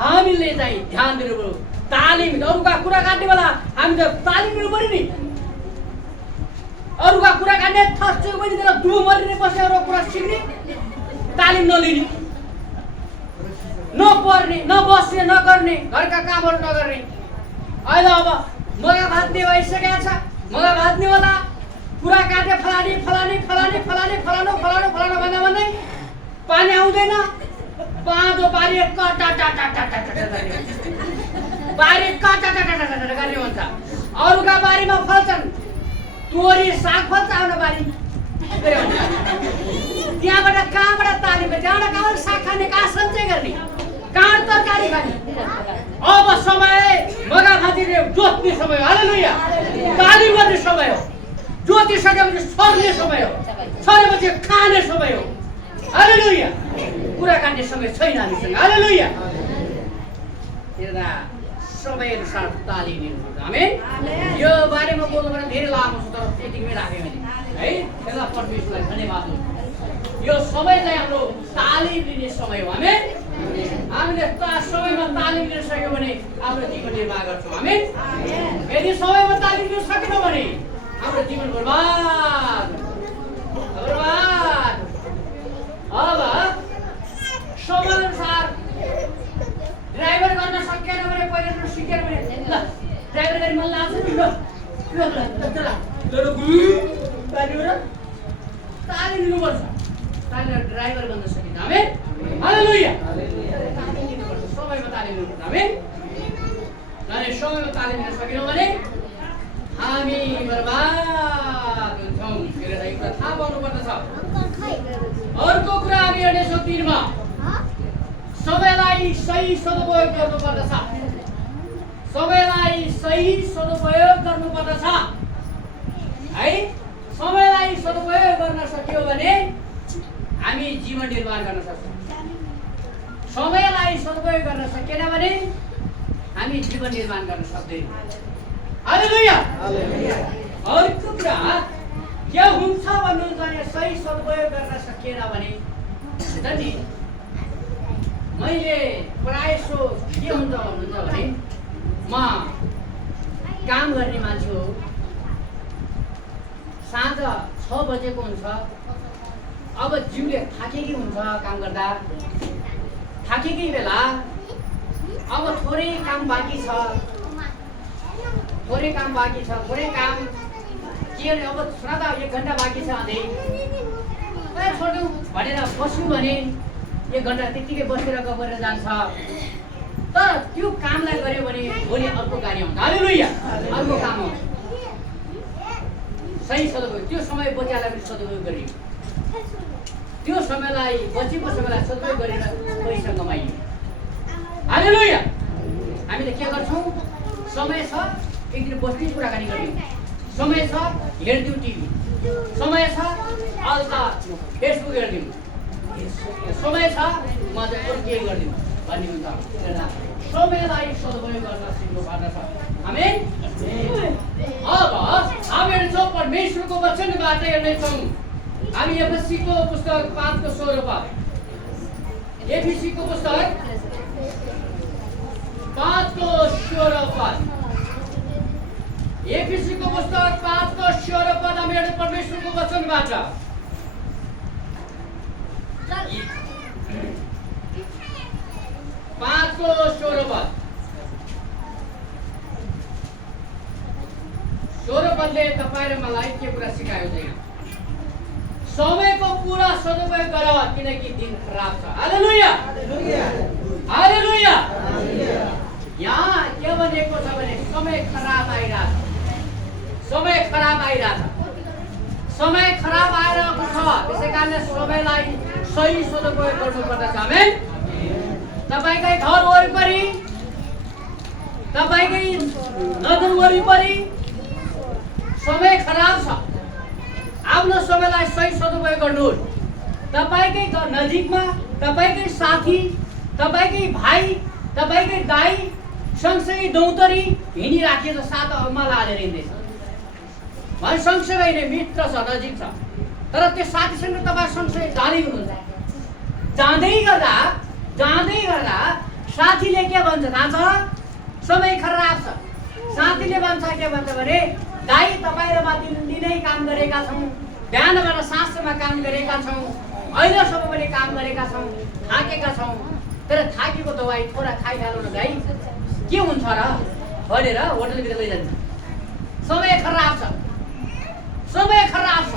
हामीले चाहिँ ध्यान दिनु पर्यो तालिम अरूका कुरा काट्ने बेला हामी त तालिम दिनु पर्यो नि अरूका कुरा काट्ने थस्छु पनि त्यसलाई दुबो मरिने बसेर अरूको कुरा सिक्ने तालिम नलिने नपढ्ने नबस्ने नगर्ने घरका कामहरू नगर्ने अहिले अब मगा भात्ने भइसकेको छ मगा भात्ने होला कुरा काटे फलाने फलाने फलाने फलाने फलानो फलानो फलानो भन्दा भन्दै पानी आउँदैन बाँधो बारी बारी गर्ने भन्छ अरूका बारीमा फल्छन् तोरी साग फल्छ आफ्नो बारी त्यहाँबाट कहाँबाट तालिम त्यहाँबाट कहाँबाट साग खाने कहाँ सञ्चय गर्ने कहाँ तरकारी खाने अब समय मगा भातीले जोत्ने समय हो हालेलुया तालिम गर्ने समय हो जोतिसकेपछि सर्ने समय हो सरेपछि खाने समय हो हालेलुया कुरा काट्ने समय छैन हामीसँग हालेलुया हेर्दा समय अनुसार तालिम दिनुपर्छ आमेन यो बारेमा बोल्नुपर्दा धेरै लामो छ तर त्यतिमै राखेँ मैले है यसलाई परमेश्वरलाई धन्यवाद हो यो समय चाहिँ हाम्रो तालिम लिने समय हो आमेन हामीले समयमा तालिम लिन सक्यौँ भने हाम्रो जीवन निर्वाह गर्छौँ आमेन यदि समयमा तालिम लिन सकेनौँ भने हाम्रो जीवन बर्बाद बर्बाद अब समयअनुसार ड्राइभर गर्न सकेन भने पहिला सिकेन भने ल ड्राइभर गाडी मन लाग्छ नि ल तालिम लिनुपर्छ तालिम ड्राइभर बन्न सकिन्छ आमेन हालेलुया तालिम लिनुपर्छ समयमा तालिम लिनुपर्छ आमेन समयमा तालिम लिन सकेनौँ भने हामी बर्बाद हुन्छौँ त्यसले एउटा थाहा पाउनु पर्दछ अर्को कुरा हामी हेर्नेछौँ 3 मा समयलाई सही सदुपयोग गर्नुपर्दछ समयलाई सही सदुपयोग गर्नुपर्दछ है समयलाई सदुपयोग गर्न सक्यो भने हामी जीवन निर्वाह गर्न सक्छौँ समयलाई सदुपयोग गर्न सकेन भने हामी जीवन निर्माण गर्न सक्दैनौँ हालेलुया अर्को कुरा के हुन्छ भन्नुहुन्छ भने सही सदुपयोग गर्न सकेन भने नि मैले प्रायसो के हुन्छ भन्नुहुन्छ भने म काम गर्ने मान्छे हो साँझ 6 बजेको हुन्छ अब जिउले थाकेकै हुन्छ काम गर्दा थाकेकै बेला अब थोरै काम बाँकी छ थोरै काम के अब सुना त 1 घन्टा बाँकी छ अझै छोड्यौँ भनेर बस्यौँ भने 1 घन्टा त्यतिकै बसेर गएर जान्छ तर त्यो कामलाई गर्यो भने भोलि अर्को कार्य हुन्छ हालेलुया अर्को काम आउँछ सही सदुपयोग त्यो समय बचाएर पनि सदुपयोग गरियो त्यो समयलाई बचेको समयलाई सदुपयोग गरेर पैसा कमाइयो हालेलुया हामीले के गर्छौँ समय छ एक दिन बस्ने कुराकानी गर्यौँ समय छ हेर्दिउँ टिभी समय छ अल्ता फेसबुक हेर्दिउँ समय छ म चाहिँ अरू केही गरिदिउँ भन्ने हुन्छ समयलाई सदुपयोग गर्न सिक्नुपर्दछ आमेन अब हामी हेर्छौँ परमेश्वरको वचनबाट हेर्नेछौँ हामी एफएससीको पुस्तक 5 को 16 पद एफएससीको पुस्तक 5 को 16 पद एफएससीको पुस्तक 5 को 16 पद हामी हेर्छौँ परमेश्वरको वचनबाट 5 को 16 पद 16 पदले तपाईँ र मलाई के कुरा सिकायो चाहिँ समयको पूरा सदुपयोग गर किनकि दिन खराब छ। हालेलुया हालेलुया। यहाँ के भनेको छ भने समय खराब आइरहेछ, समय खराब आइरहेछ, समय खराब आइरहेको छ। त्यसै कारणले समयलाई सही सदुपयोग गर्नुपर्दछ। आमेन। तपाईकै घर वरिपरि, तपाईकै नजर वरिपरि समय खराब छ। आफ्नो समयलाई सही सदुपयोग गर्नुहोस्। तपाईकै नजिकमा तपाईकै साथी, तपाईकै भाइ, तपाईकै दाइ सँगसँगै दौतरी हिँडिराखिएको साथ अम्मालाई हालेर हिँड्दैछ भने सँगसँगै नै मित्र छ, नजिक छ। तर त्यो साथीसँग तपाईँ सँगसँगै जाँदै हुनुहुन्छ। जाँदै गर्दा साथीले के भन्छ थाहा छ? समय खराब छ। साथीले भन्छ के भन्छ भने दाइ तपाईँ र म दिनै काम गरेका छौँ, बिहानबाट साँझसम्म काम गरेका छौँ, अहिलेसम्म पनि काम गरेका छौँ, थाकेका छौँ। तर थाकेको दबाई थोडा खाइहाल्नु न दाइ, के हुन्छ र भनेर होटलतिर लैजान्छ। समय खराब छ, समय खराब छ।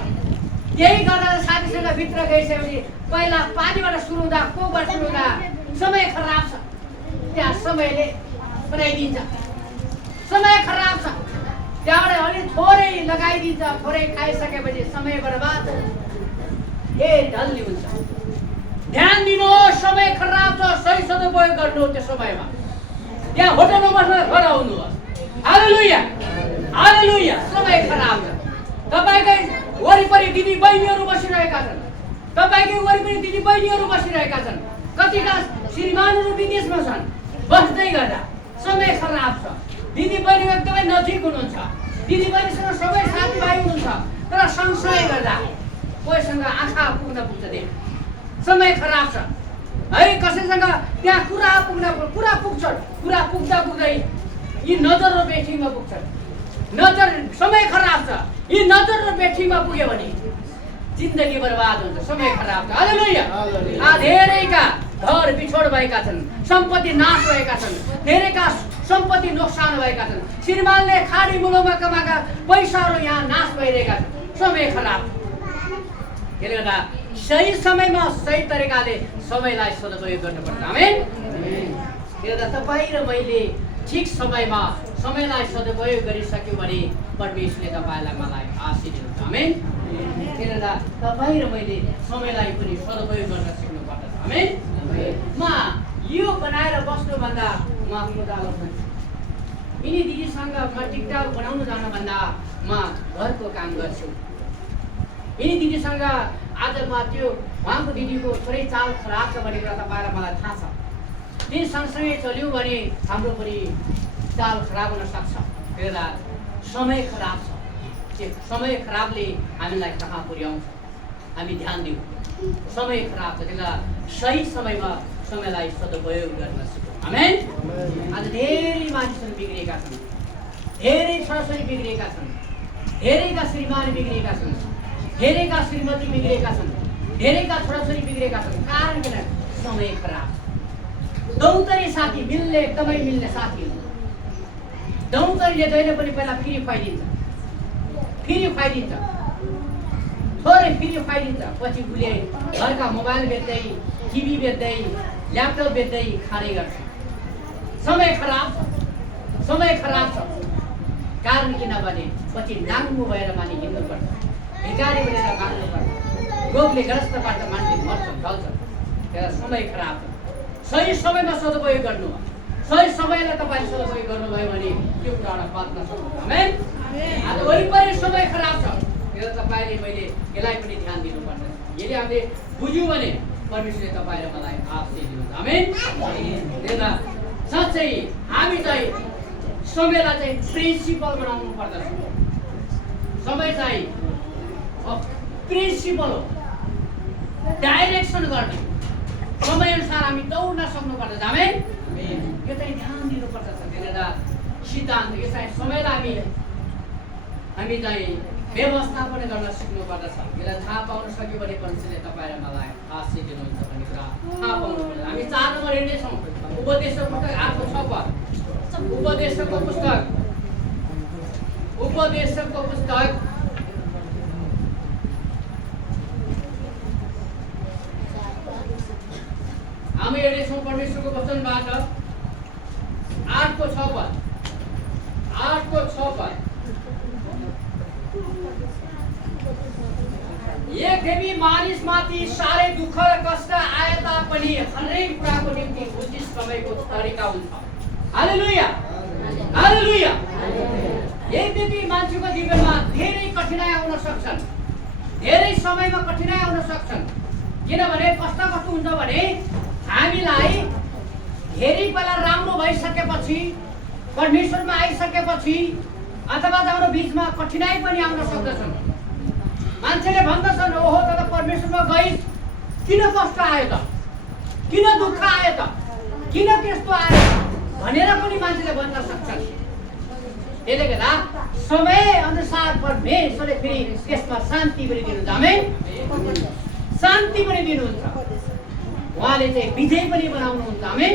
यही गर्दा साथीसँग भित्र गइसकेपछि पहिला पानीबाट सुरु हुँदा, कोकबाट सुरु हुँदा समय खराब छ। त्यहाँ समयले बनाइदिन्छ। समय खराब छ। त्यहाँबाट अलि थोरै लगाइदिन्छ, थोरै खाइसकेपछि समय बर्बाद, ए ढल्ली हुन्छ। ध्यान दिनुहोस्, समय खराब छ। सही सदुपयोग गर्नुहोस् त्यो समयमा। त्यहाँ होटलमा बस्न घर आउनुहोस्। हालेलुया हालेलुया। समय खराब छ। तपाईँकै वरिपरि दिदी बहिनीहरू बसिरहेका छन्, तपाईँकै वरिपरि दिदी बहिनीहरू बसिरहेका छन्। कतिका श्रीमानहरू विदेशमा छन्। बस्दै गर्दा समय खराब छ। दिदी बहिनी एकदमै नजिक हुनुहुन्छ, दिदी बहिनीसँग सबै साथीभाइ हुनुहुन्छ, तर सँगसँगै गर्दा कोहीसँग आँखा पुग्न पुग्छ। समय खराब छ है। कसैसँग त्यहाँ कुरा पुग्छ, कुरा पुग्दा पुग्दै यी नजर र बेठीमा पुग्छन्। नजर समय खराब छ। यी नजर र बेठीमा पुग्यो भने जिन्दगी बर्बाद हुन्छ। समय खराब छ। हालेलुया। धेरैका घर बिछोड भएका छन्, सम्पत्ति नाश भएका छन्, धेरैका सम्पत्ति नोक्सान भएका छन्। श्रीमानले खाडी मुलोमा कमाएका पैसाहरू यहाँ नाश भइरहेका छन्। समय खराब। त्यसले गर्दा सही समयमा सही तरिकाले समयलाई सदुपयोग गर्नुपर्छ। आमेन। त्यसले गर्दा तपाईँ र मैले ठिक समयमा समयलाई सदुपयोग गरिसक्यो भने परमेश्वरले तपाईँलाई मलाई आशीष दिनुहुन्छ। आमेन। त्यसले गर्दा तपाईँ र मैले समयलाई पनि सदुपयोग गर्न सिक्नुपर्दछ। आमेन। म यो बनाएर बस्नुभन्दा म आफ्नो उदालो भन्छु। यिनी दिदीसँग म टिकटक बनाउनु जानुभन्दा म घरको काम गर्छु। यिनी दिदीसँग आज म त्यो उहाँको दिदीको थोरै चाल खराब छ भन्ने कुरा तपाईँलाई मलाई थाहा छ। ती सँगसँगै चल्यौँ भने हाम्रो पनि चाल खराब हुन सक्छ। त्यसले समय खराब छ। त्यो समय खराबले हामीलाई कहाँ पुर्याउँछ? हामी ध्यान दिउँ। समय खराब छ। त्यसले सही समयमा समयलाई सदुपयोग गर्न सिकौँ। आमेन। आज धेरै मानिसहरू बिग्रिएका छन्, धेरै छोराछोरी बिग्रिएका छन्, धेरैका श्रीमान बिग्रिएका छन्, धेरैका श्रीमती बिग्रिएका छन्, धेरैका छोराछोरी बिग्रिएका छन्। कारण किन? समय खराब। दौतरी साथी मिल्ने, एकदमै मिल्ने साथी हो। दौतरीले जहिले पनि पहिला फेरि खुवाइदिन्छ, थोरै फेरि खुवाइदिन्छ, पछि उसले घरका मोबाइल बेच्दै, टिभी बेच्दै, ल्यापटप बेच्दै खाने गर्छ। समय खराब छ। समय खराब छ। कारण किनभने पछि नाङ्गो भएर मानि हिँड्नुपर्छ, भिखारी बनेर माग्नुपर्छ, रोगले ग्रस्त पार्छ, मान्छे मर्छ, ढल्छ। त्यसलाई समय खराब छ। सही समयमा सदुपयोग गर्नु, सही समयलाई तपाईँले सदुपयोग गर्नुभयो भने त्यो कुराबाट बाँच्न सक्नुहुन्छ। आमेन। आज वरिपरि समय खराब छ। त्यसले तपाईँले मैले यसलाई पनि ध्यान दिनुपर्छ। यदि हामीले बुझ्यौँ भने परमेश्वरले तपाईँ र मलाई आशीष दिनुहुन्छ। आमेन। त्यसले साँच्चै हामी चाहिँ समयलाई चाहिँ प्रिन्सिपल बनाउनु पर्दछ। समय चाहिँ प्रिन्सिपल हो, डाइरेक्सन गर्ने। समयअनुसार हामी दौड्न सक्नुपर्दछ। आमेन। यो चाहिँ ध्यान दिनुपर्छ। त्यसले सिद्धान्त यो चाहिँ समयलाई हामी चाहिँ व्यवस्थापन गर्न सिक्नुपर्दछ। यसलाई थाहा पाउन सक्यो भने परमेश्वरले तपाईँ र मलाई आशीष दिनुहुन्छ भन्ने कुरा थाहा पाउनुपर्छ। हामी 4 नम्बर हेर्नेछौँ। उपदेशको पुस्तक 8:6 उपदेशको पुस्तक उपदेशको पुस्तक 8 परमेश्वरको वचनबाट 8:6 पद एक देवी मानिसमाथि साह्रै दुःख र कष्ट आए तापनि हरेक कुराको निम्ति उचित समयको तरिका हुन्छ। हालेलुया हालेलुया। यद्यपि मान्छेको जीवनमा धेरै कठिनाइ आउन सक्छन्, धेरै समयमा कठिनाइ आउन सक्छन्। किनभने कस्तो हुन्छ भने हामीलाई धेरै बेला राम्रो भइसकेपछि, परमेश्वरमा आइसकेपछि अथवा हाम्रो बिचमा कठिनाइ पनि आउन सक्दछन्। मान्छेले भन्दछन्, ओहो तर परमेश्वरमा गई किन कष्ट आयो त, किन दुःख आयो त, किन त्यस्तो आयो भनेर पनि मान्छेले भन्न सक्छन्। त्यसले गर्दा समय अनुसार परमेश्वरले फेरि त्यसमा शान्ति पनि दिनुहुन्छ। आमेन। शान्ति पनि दिनुहुन्छ, उहाँले चाहिँ विजय पनि बनाउनुहुन्छ। आमेन।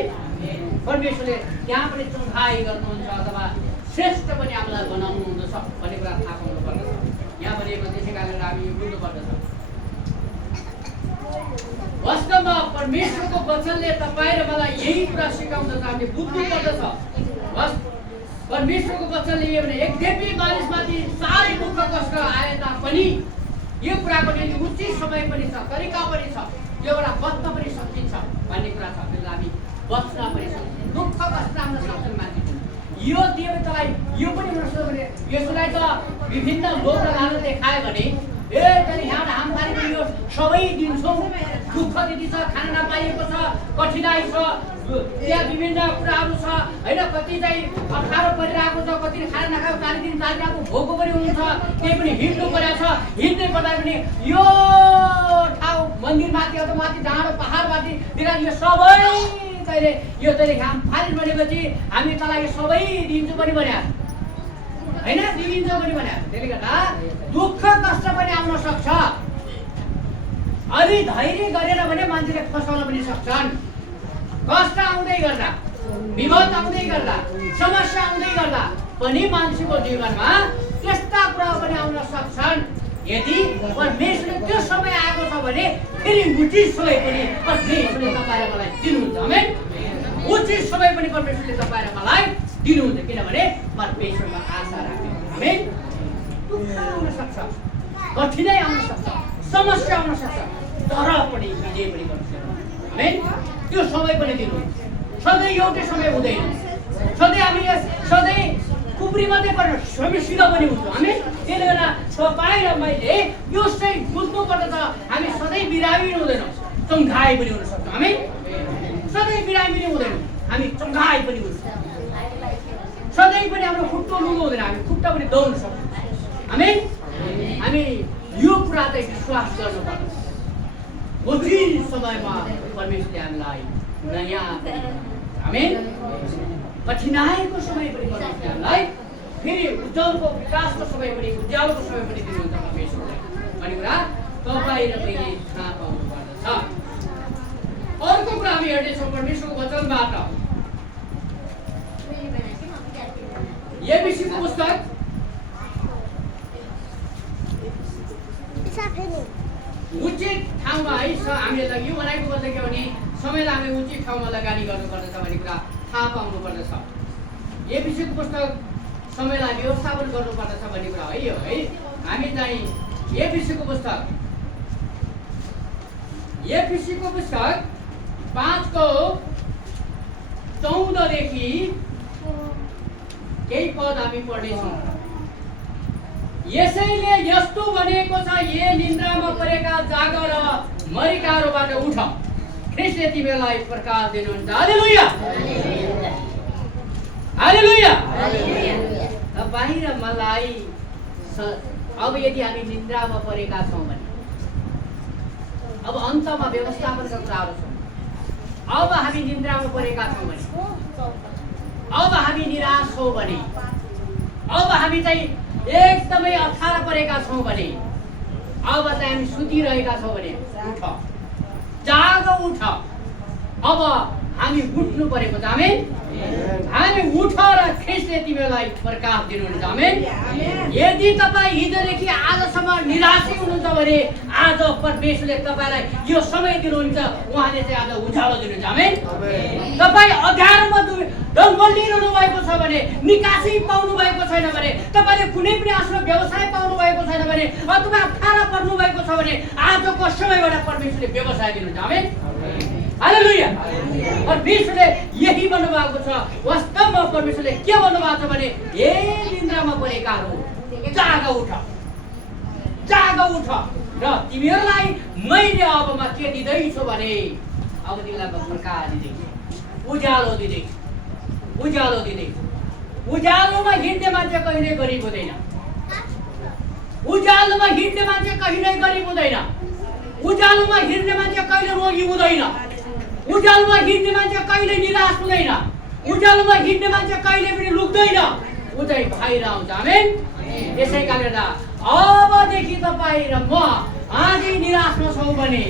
परमेश्वरले त्यहाँ पनि चौधाइ गर्नुहुन्छ अथवा श्रेष्ठ पनि हामीलाई बनाउनुहुन्छ भन्ने कुरा थाहा पाउनुपर्दछ। यहाँ भनेको त्यसै कारणले हामी यो बुझ्नुपर्दछ। वास्तवमा परमेश्वरको वचनले तपाईँ र मलाई यही कुरा सिकाउँदछ, हामीले बुझ्नुपर्दछ। परमेश्वरको वचनले यो भने यद्यपि मानिसमाथि साह्रै दुःख कष्ट आए तापनि यो कुराको निम्ति उचित समय पनि छ, तरिका पनि छ, यो एउटा बच्न पनि सकिन्छ भन्ने कुरा छ। हामी बच्न पनि सक्छौँ, दुःख कष्ट आउन सक्छन् मान्छेको। यो देवतालाई यो पनि हुन सक्छ भने यसलाई त विभिन्न लोक र लाल देखायो भने तैँले यहाँ हामफारी पनि यो सबै दिन्छौँ, दुःख दिदी छ, खाना नपाइएको छ, कठिनाइ छ, त्यहाँ विभिन्न कुराहरू छ होइन। कति चाहिँ अप्ठ्यारो परिरहेको छ, कति खाना नखाएको 4 दिन 4 रातको भोको पनि हुन्छ, त्यही पनि हिँड्नु परेको छ। हिँड्नै पर्दा पनि यो ठाउँ मन्दिरमाथि अथवा माथि डाँडो पहाडमाथितिर यो सबै तैँले घाम फालिस भनेपछि हामी तँलाई यो सबै दिन्छु पनि भन्या होइन, दिन्छ पनि भन्या। त्यसले गर्दा दुःख कष्ट पनि आउन सक्छ। अलि धैर्य गरेन भने मान्छेले फसाउन पनि सक्छन्। कष्ट आउँदै गर्दा, विपद आउँदै गर्दा, समस्या आउँदै गर्दा पनि मान्छेको जीवनमा त्यस्ता कुरा पनि आउन सक्छन्। यदि परमेश्वरले त्यो समय आएको छ भने फेरि उचित समय पनि परमेश्वरले तपाईँ र मलाई दिनुहुन्छ। आमेन। उचित समय पनि परमेश्वरले तपाईँ र मलाई दिनुहुन्छ, किनभने परमेश्वरमा आशा राख्नु। आमेन। दुःख आउन सक्छ, कठिनाइ आउन सक्छ, समस्या आउन सक्छ, तर पनि विजय पनि गर्नु सक्छ। आमेन। त्यो समय पनि दिनुहुन्छ। सधैँ एउटै समय हुँदैन, सधैँ हामी सधैँ कुप्री मात्रै पर्छ, हामी सिधा पनि हुन्छ। आमेन। त्यसले गर्दा तपाईँ र मैले यो चाहिँ बुझ्नु पर्दछ, हामी सधैँ बिरामी हुँदैनौँ, चङ्घाइ पनि हुन सक्छ। आमेन। सधैँ बिरामी पनि हुँदैनौँ, हामी चङ्घाइ पनि हुन्छ। सधैँ पनि हाम्रो खुट्टो लुगा हुँदैन, हामी खुट्टा पनि दौड्न सक्छौँ। आमेन। हामी यो कुरा चाहिँ विश्वास गर्नुपर्छ। उचित समयमा परमेश्वरले हामीलाई नयाँ। आमेन। कठिनाइको समय पनि परमेश्वरले हामीलाई फेरि उज्जवलको विकासको समय पनि, उज्यालोको समय पनि दिनुहुन्छ परमेश्वरले भन्ने कुरा तपाईँ र मैले थाहा पाउनुपर्दछ। अर्को कुरा हामी हेर्नेछौँ परमेश्वरको वचनबाट। एबिसीको पुस्तक उचित ठाउँमा है हामीले यो बनाएको गर्दा के भने समयलाई हामीले उचित ठाउँमा लगानी गर्नुपर्दछ भन्ने कुरा थाहा पाउनु पर्दछ। एबिसीको पुस्तक समयलाई व्यवस्थापन गर्नुपर्दछ भन्ने कुरा है यो है। हामी चाहिँ एबिसीको पुस्तक 5:14 देखि केही पद हामी पढ्नेछौँ। यसैले यस्तो भनेको छ, ये निन्द्रामा परेका जाग र मरेकाहरूबाट उठ, ख्रीष्टले तिमीलाई प्रकाश दिनुहुन्छ। हालेलुया हालेलुया। तपाईँ र मलाई अब यदि हामी निन्द्रामा परेका छौँ भने, अब अन्तमा व्यवस्थापनका कुराहरू छौँ, अब हामी निन्द्रामा परेका छौँ भने, अब हामी निराश छौँ भने, अब हामी चाहिँ एकदमै अप्ठ्यारो परेका छौँ भने, अब चाहिँ हामी सुतिरहेका छौँ भने उठ, जाग उठ। अब हामी उठ्नु परेको छ। आमेन। हामी उठेर ख्रिस्टले तिमीहरूलाई प्रकाश दिनुहुन्छ। आमेन। यदि तपाईँ हिजोदेखि आजसम्म निराशै हुनुहुन्छ भने आज परमेश्वरले तपाईँलाई यो समय दिनुहुन्छ, उहाँले चाहिँ आज उज्यालो दिनुहुन्छ। आमेन। तपाईँ अँध्यारोमा डल्बलिरहनु भएको छ भने, निकासी पाउनु भएको छैन भने, तपाईँले कुनै पनि आफ्नो व्यवसाय पाउनु भएको छैन भने, अथवा अप्ठ्यारो पर्नु भएको छ भने आजको समयबाट परमेश्वरले व्यवसाय दिनुहुन्छ। आमेन। हालेलुया। परमेश्वरले यही भन्नुभएको छ। वास्तवमा परमेश्वरले के भन्नुभएको छ भने, हे निन्द्रामा परेकाहरू जाग उठ, जाग उठ र तिमीहरूलाई मैले अबमा के दिँदैछु भने अब तिमीलाई म प्रकाश दिँदैछु, उज्यालो दिँदैछु, उज्यालो दिँदैछु। उज्यालोमा हिँड्ने मान्छे कहिल्यै गरिब हुँदैन। उज्यालोमा हिँड्ने मान्छे कहिल्यै गरिब हुँदैन। उज्यालोमा हिँड्ने मान्छे कहिले रोगी हुँदैन। उज्यालोमा हिँड्ने मान्छे कहिले निराश हुँदैन। उज्यालोमा हिँड्ने मान्छे कहिले पनि लुक्दैन। ऊ चाहिँ बाहिर आउँछ। आमेन। यसै कारणले अबदेखि तपाईँ र म आजै निराशमा छौँ भने,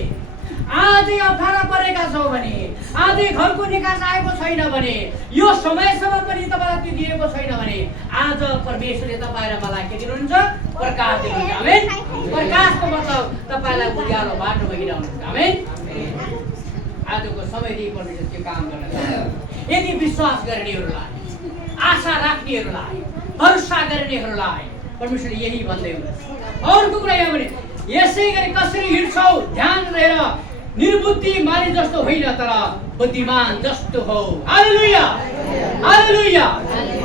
आजै अप्ठ्यारो परेका छौँ भने, आजै घरको निकास आएको छैन भने, यो समयसम्म पनि तपाईँलाई त्यो दिएको छैन भने आज परमेश्वरले तपाईँ र मलाई के दिनुहुन्छ? प्रकाश दिनुहुन्छ। आमेन। प्रकाशको मतलब तपाईँलाई उज्यालो बाटोमा हिँडाउनुहुन्छ। आमेन। आजको समयदेखि परमेश्वर त्यो काम गर्न सक्छ। यदि विश्वास गर्नेहरूलाई, आशा राख्नेहरूलाई, भरोसा गर्नेहरूलाई परमेश्वरले यही भन्दै हुनुहुन्छ। अर्को कुरा यहाँ भने यसै गरी कसरी हिँड्छौ ध्यान रहेर, निर्बुद्धि मानिस जस्तो होइन तर बुद्धिमान जस्तो हो। हालेलुया। हालेलुया।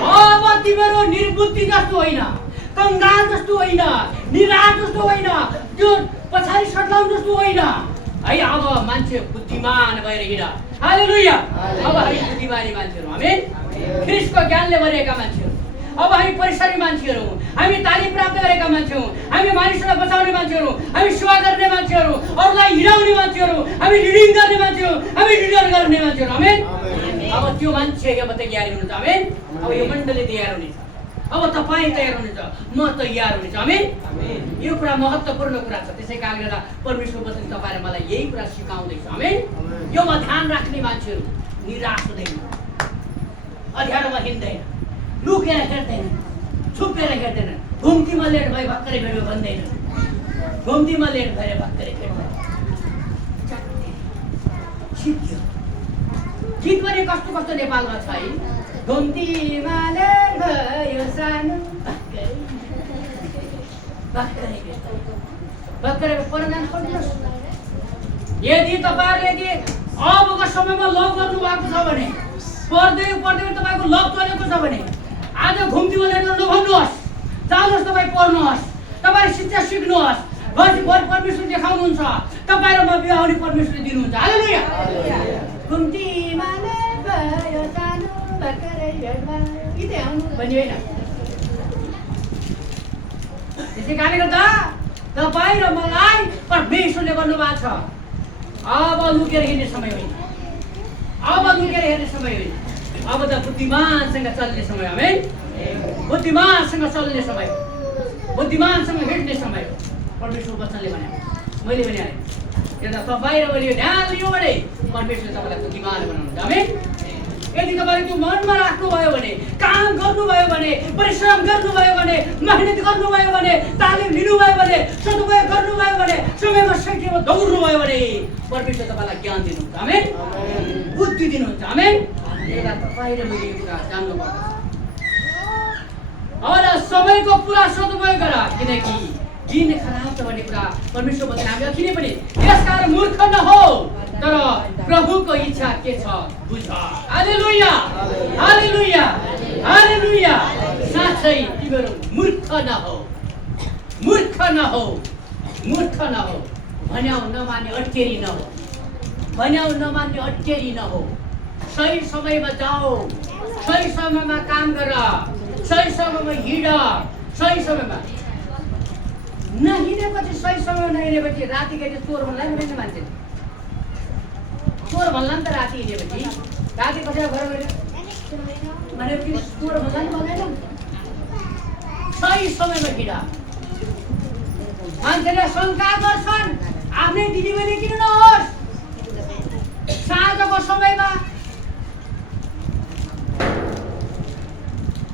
अब तिम्रो निर्बुद्धि जस्तो होइन, कंगाल जस्तो होइन, निराश जस्तो होइन, त्यो पछाडि सट्लाउनु जस्तो होइन है। अब मान्छे बुद्धिमान भएर हिँड। हालेलुया। अब हामी बुद्धिमानी मान्छेहरू। आमेन। ख्रिस्टको ज्ञानले भरिएका मान्छेहरू, अब हामी परिसरी मान्छेहरू, हामी तालिम प्राप्त गरेका मान्छेहरू, हामी मानिसहरूलाई बचाउने मान्छेहरू, हामी सेवा गर्ने मान्छेहरू, अरूलाई हिँडाउने मान्छेहरू, हामी लिडिङ गर्ने मान्छेहरू, हामी लिडर गर्ने मान्छेहरू। आमेन। अब त्यो मान्छे अब तयार हुनुहुन्छ। आमेन। अब यो मण्डली तयार हुनेछ। अब तपाईँ तयार हुनुहुन्छ, म तयार हुनेछ। आमेन। यो कुरा महत्त्वपूर्ण कुरा छ। त्यसै कारणले गर्दा परमेश्वर वचन तपाईँले मलाई यही कुरा सिकाउँदैछ। आमेन। योमा ध्यान राख्ने मान्छेहरू निराश हुँदैन, अँध्यारोमा हिँड्दैन, लुकेर हेर्दैन, छुपेर हेर्दैन, घुम्तीमा लेट भए भर्खरै भेट्यो भन्दैन, घुम्तीमा लेट भएर भर्खरै भेट्दैन। गीत पनि कस्तो कस्तो नेपालमा छ है। घुम्तीमा लेट भयो सानो भर्खरै भेट्यो, भर्खरै परदान पढ्नुहोस्। यदि तपाईँहरूले यदि अबको समयमा लभ गर्नु भएको छ भने, पढ्दै पढ्दै तपाईँको लभ चलेको छ भने आज घुम्तीमा लेटेर नभन्नुहोस्, जानुहोस् तपाईँ पढ्नुहोस्, तपाईँ शिक्षा सिक्नुहोस्। भर परमेश्वर देखाउनुहुन्छ, तपाईँ र म बिहा हुने परमेश्वरले दिनुहुन्छ। हालेलुया। घुम्तीमा लेट भयो सानो भर्खरै भेट भयो इतै आउनु भन्ने होइन। त्यसै कारणले गर्दा तपाईँ र मलाई परमेश्वरले भन्नुभएको छ अब लुकेर हिँड्ने समय होइन, अब लुकेर हेर्ने समय होइन, अब त बुद्धिमानसँग चल्ने समय। आमेन। बुद्धिमानसँग चल्ने समय, बुद्धिमानसँग हिँड्ने समय परमेश्वर वचनले भने। मैले भने एउटा तपाईँ र मैले ध्यान लियो भने परमेश्वरले तपाईँलाई बुद्धिमान बनाउनुहुन्छ। आमेन। यदि तपाईँले त्यो मनमा राख्नुभयो भने, काम गर्नुभयो भने, परिश्रम गर्नुभयो भने, मेहनत गर्नुभयो भने, तालिम लिनुभयो भने, सदुपयोग गर्नुभयो भने, समयमा सठीमा दौड्नुभयो भने परमेश्वर तपाईँलाई ज्ञान दिनुहुन्छ। आमेन। बुद्धि दिनुहुन्छ। आमेन। एउटा तपाईँ र मैले यो कुरा जान्नुपर्छ। और समयको पुरा सदुपयोग गर, किनकि दिन खराब छ भन्ने कुरा परमेश्वर वचन हामी अखिनै पनि यसकारण मूर्ख नहो तर प्रभुको इच्छा के छ बुझ। हालेलुया। हालेलुया। हालेलुया। साँच्चै तिमीहरू मूर्ख नहो, मूर्ख नहो, मूर्ख नहो। भन्याउ नमान्ने अटेरी नहो, भन्याउ नमान्ने अटेरी नहो। सही समयमा जाओ, सही समयमा काम गर, सही समयमा हिँड, सही समयमा नहिँडेपछि, सही समयमा नहिँडेपछि राति गए चोर भन्ला नि मान्छे, चोर भन्ला नि त राति हिँडेपछि। राति कसैको घर गएर भनेपछि चोर भन्ला नि भन्दैन। सही समयमा हिँड। मान्छेले शङ्का गर्छन् आफ्नै दिदीबहिनी किन नहोस्, साँझको समयमा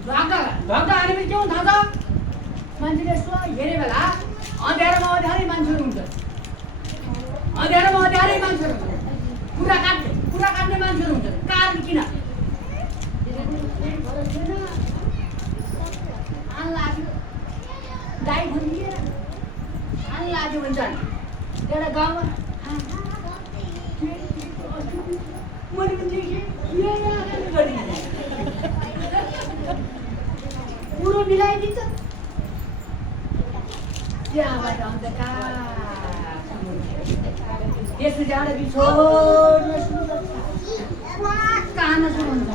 ढक्का हानेपछि के हुन्छ थाहा छ? मान्छेले यसो हेरे बेला अँध्यारोमा अँध्यारै मान्छेहरू हुन्छ, अँध्यारोमा अँध्यारै मान्छेहरू हुन्छ, कुरा काट्ने मान्छेहरू हुन्छ। कारण किन? गाई भनिदिएर आन लाग्यो भन्छन् एउटा गाउँमा मैले पनि देखेँ पुरो मिलाइदिन्छ। त्यहाँबाट अन्धकार त्यसपछि एउटा बिछोड्न सुरु गर्छ, कान सुरु हुन्छ,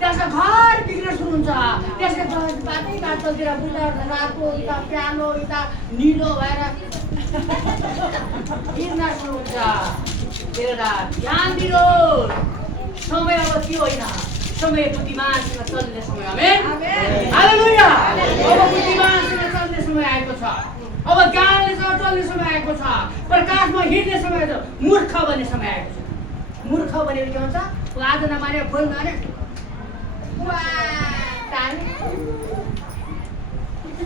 त्यसको घर बिग्न सुरु हुन्छ, त्यसको बाटोतिर बुढाहरू रातो उता प्यालो उता निलो भएर बिग्न सुरु हुन्छ। ध्यान दिनुहोस्, समय अब त्यो होइन, समय बुद्धिमानसँग चल्ने समय। आमेन, हालेलुया। अब बुद्धिमानसँग चल्ने समय आएको छ, अब ज्ञानले चल्ने समय आएको छ, प्रकाशमा हिँड्ने समय छ, मूर्ख बन्ने समय आएको छ। मूर्ख भनेर के हुन्छ? आज नमाने फोन माने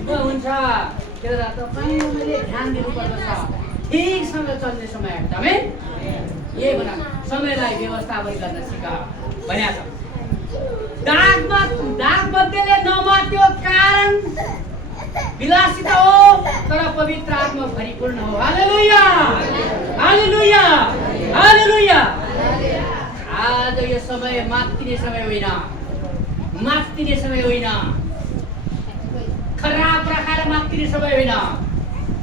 हुन्छ। त्यो बेला तपाईँले ध्यान दिनुपर्दछ, ठिक समय चल्ने समय आएको छ। आमेन। यही भन, समयलाई व्यवस्थापन गर्न सिक भनेको छ। दाग मध्येले नमात्यो कारण विलासिता हो, तर पवित्र आत्मा परिपूर्ण हो। हालेलुया, हालेलुया, हालेलुया। आज यो समय मात्तिने समय होइन, मात्तिने समय होइन, खराब प्रकार मात्तिने समय होइन,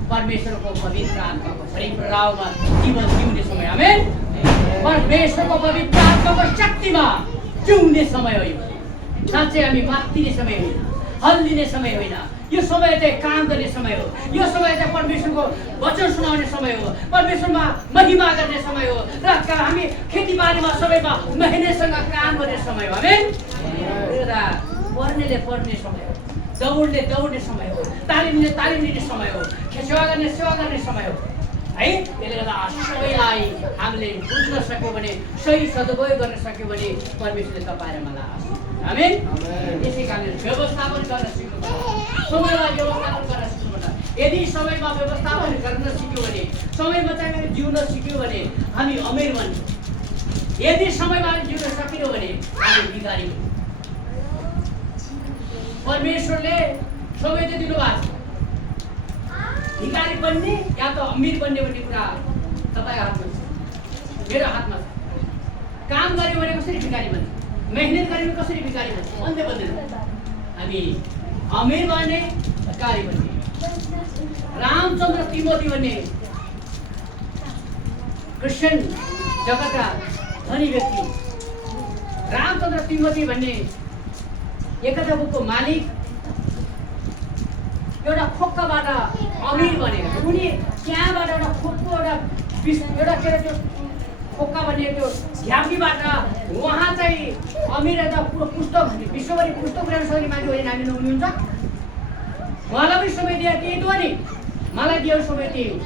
परमेश्वरको पवित्र आत्माको परिप्रभावमा जीवन जिउने समय। आमेन। परमेश्वरको पवित्र आत्माको शक्तिमा जिउने समय हो यो। साँच्चै हामी मात्तिने समय होइन, हल्लिने समय होइन। यो समय चाहिँ काम गर्ने समय हो, यो समय चाहिँ परमेश्वरको वचन सुनाउने समय हो, परमेश्वरमा महिमा गर्ने समय हो, र हामी खेतीबारीमा सबैमा मेहनतसँग काम गर्ने समय हो। आमेन। पढ्नेले पढ्ने समय हो, दौड्ने दौड्ने समय हो, तालिमले तालिम लिने समय हो, सेवा गर्ने समय हो है। त्यसले गर्दा सबैलाई हामीले बुझ्न सक्यौँ भने, सही सदुपयोग गर्न सक्यौँ भने परमेश्वरले तपाईँ र मलाई आशीष। आमेन। त्यसै कारणले व्यवस्थापन गर्न सिक्नुपर्छ, समयलाई व्यवस्थापन गर्न सिक्नुपर्छ। यदि समयमा व्यवस्थापन गर्न सिक्यौँ भने, समयमा चाहिँ जिउन सिक्यौँ भने हामी अमीर बन्छौँ। यदि समयमा जिउन सकिनौँ भने हामी भिखारी बन्छौँ। परमेश्वरले समय त दिनुभएको छ, भिखारी बन्ने या त अमीर बन्ने भन्ने कुरा तपाईँको हातमा छ, मेरो हातमा छ। काम गऱ्यो भने कसरी भिखारी बन्छ, मेहनत गऱ्यो भने कसरी भिखारी बन्छ? अन्त्य बन्दैन। हामी अमीर बन्ने, भिखारी बन्ने। रामचन्द्र तिमोथी भन्ने क्रिस्चियन जगतका धनी व्यक्ति, रामचन्द्र तिमोथी भन्ने एकता बुकको मालिक एउटा खोक्काबाट अमीर बनेको। उनी त्यहाँबाट एउटा खोक्को एउटा के अरे त्यो खोक्का भन्ने त्यो झ्याप्पीबाट उहाँ चाहिँ अमीर एउटा पुस्तक विश्वभरि पुस्तक पुर्याउन सक्ने मान्छे होइन। हामी हुनुहुन्छ, उहाँलाई पनि समय दिए त्यही त हो नि, मलाई दियो समय त्यही हो।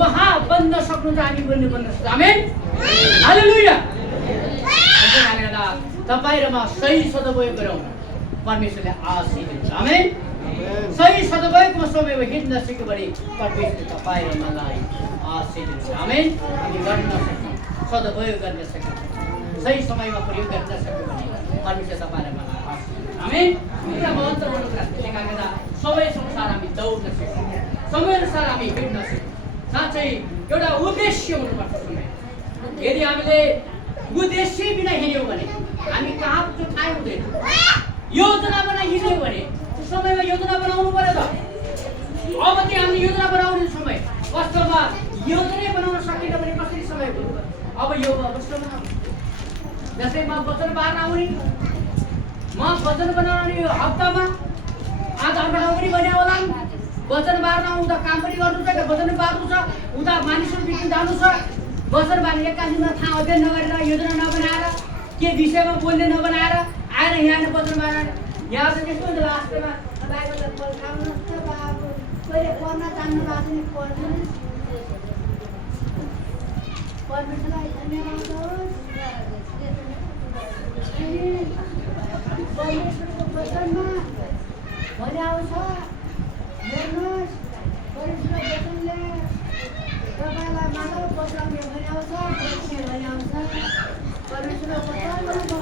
उहाँ बन्न सक्नुहुन्छ, हामी बन्न सक्छ। आमेन, हालेलुया। त्यसै कारणले गर्दा तपाईँ र म सही सदुपयोग गरौँ, परमेश्वरले आशीष दिन्छ। आमेन। सही सदुपयोगमा समयमा हिँड्न सक्यो भने परमेश्वरले तपाईँ र मलाई आशीष दिन्छ। आमेन। हामी गर्न सक्छौँ, सदुपयोग गर्न सक्छौँ, सही समयमा प्रयोग गर्न सक्यो भने परमेश्वर तपाईँ र मलाई आशीष दिन्छ। आमेन। एउटा महत्त्वपूर्ण कुरा। त्यसले गर्दा समय अनुसार हामी दौड्न सक्छौँ, समय अनुसार हामी हिँड्न सक्छौँ। साँच्चै एउटा उद्देश्य हुनुपर्छ समय। यदि हामीले उद्देश्य बिना हिँड्यौँ भने हामी कहाँ पुग्छौँ थाहै हुँदैन। योजना बनाइ हिँड्यौँ भने समयमा योजना बनाउनु पर्यो त। अब चाहिँ हामीले योजना बनाउने समय, वास्तवमा योजना बनाउन सकेन भने कसरी समय पुग्छ? अब यो अवस्थामा जस्तै म वचन बार्न आउने, म वचन बनाउने यो हप्तामा आधा घन्टा पनि बन्या होला। वचन बार्न आउँदा काम पनि गर्नु छ, वचन बार्नु छ, उता मानिसहरू बिच जानु छ। वचन बार्ने एक्कासिनमा थाहा अध्ययन नगरेर, योजना नबनाएर, के विषयमा बोल्ने नबनाएर आएर यहाँ वचन बार्न यहाँ चाहिँ त्यस्तो हुन्छ। लास्टमा बाइबललाई पढ्नु त बाबु, पहिले पढ्न जान्नु भएको नि पढ्नु। परमेश्वरलाई धन्यवाद होस्। परमेश्वरको वचनमा भने आउँछ हेर्नुहोस् परमेश्वरको वचनले तपाईँलाई मानव बचाउने भने आउँछ बचाउने भने आउँछ परमेश्वरको वचनमा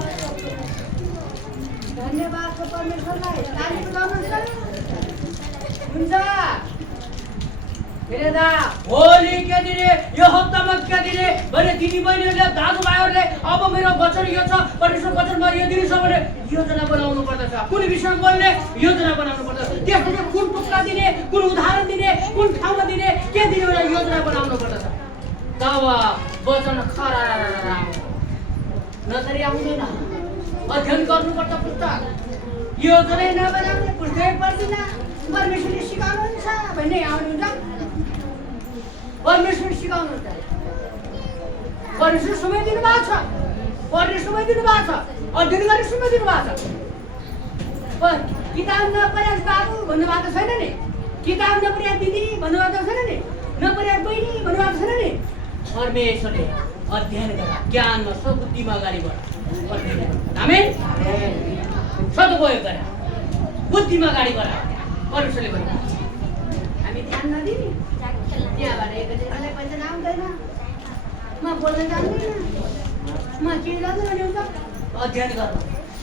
धन्यवाद छ परमेश्वरलाई ताली बजाउनुहोस् हुन्छ होली के दिने यो हप्तामा के दिने भने दिदीबहिनीहरूले दाजुभाइहरूले अब मेरो वचन यो छ परमेश्वर वचनमा यो दिनु छ भने योजना बनाउनु पर्दछ कुन विषयमा बोल्ने योजना बनाउनु पर्दछ त्यसपछि कुन टुक्रा दिने कुन उदाहरण दिने कुन ठाउँमा दिने के दिने भनेर योजना बनाउनु पर्दछ तब वचन खरा नजरी आउँदैन अध्ययन गर्नुपर्छ पुस्तक योजना नबनाउने पुस्तक पर्दैन परमेश्वरले सिकाउनुहुन्छ भन्ने आउनुहुन्छ परमेश्वर सिकाउनुहुन्छ परमेश्वर समय दिनु भएको छ पढ्ने समय दिनु भएको छ अध्ययन गर्ने समय दिनु भएको छ किताब नपढ्यास बाबु भन्नुभएको छैन नि किताब नपढ्या दिदी भन्नुभएको छैन नि नपढ्या बहिनी भन्नुभएको छैन नि परमेश्वरले अध्ययन गर ज्ञानमा सद्बुद्धिमा अगाडि बढ आमेन सदुपयोग गर बुद्धिमा अगाडि बढ परमेश्वरले भन्नु हामी ध्यान नदिने त्यहाँबाट एकजनालाई पैसा आउँदैन म बोल्न जान्दिनँ म के गर्नु भने हुन्छ अध्ययन गर्नु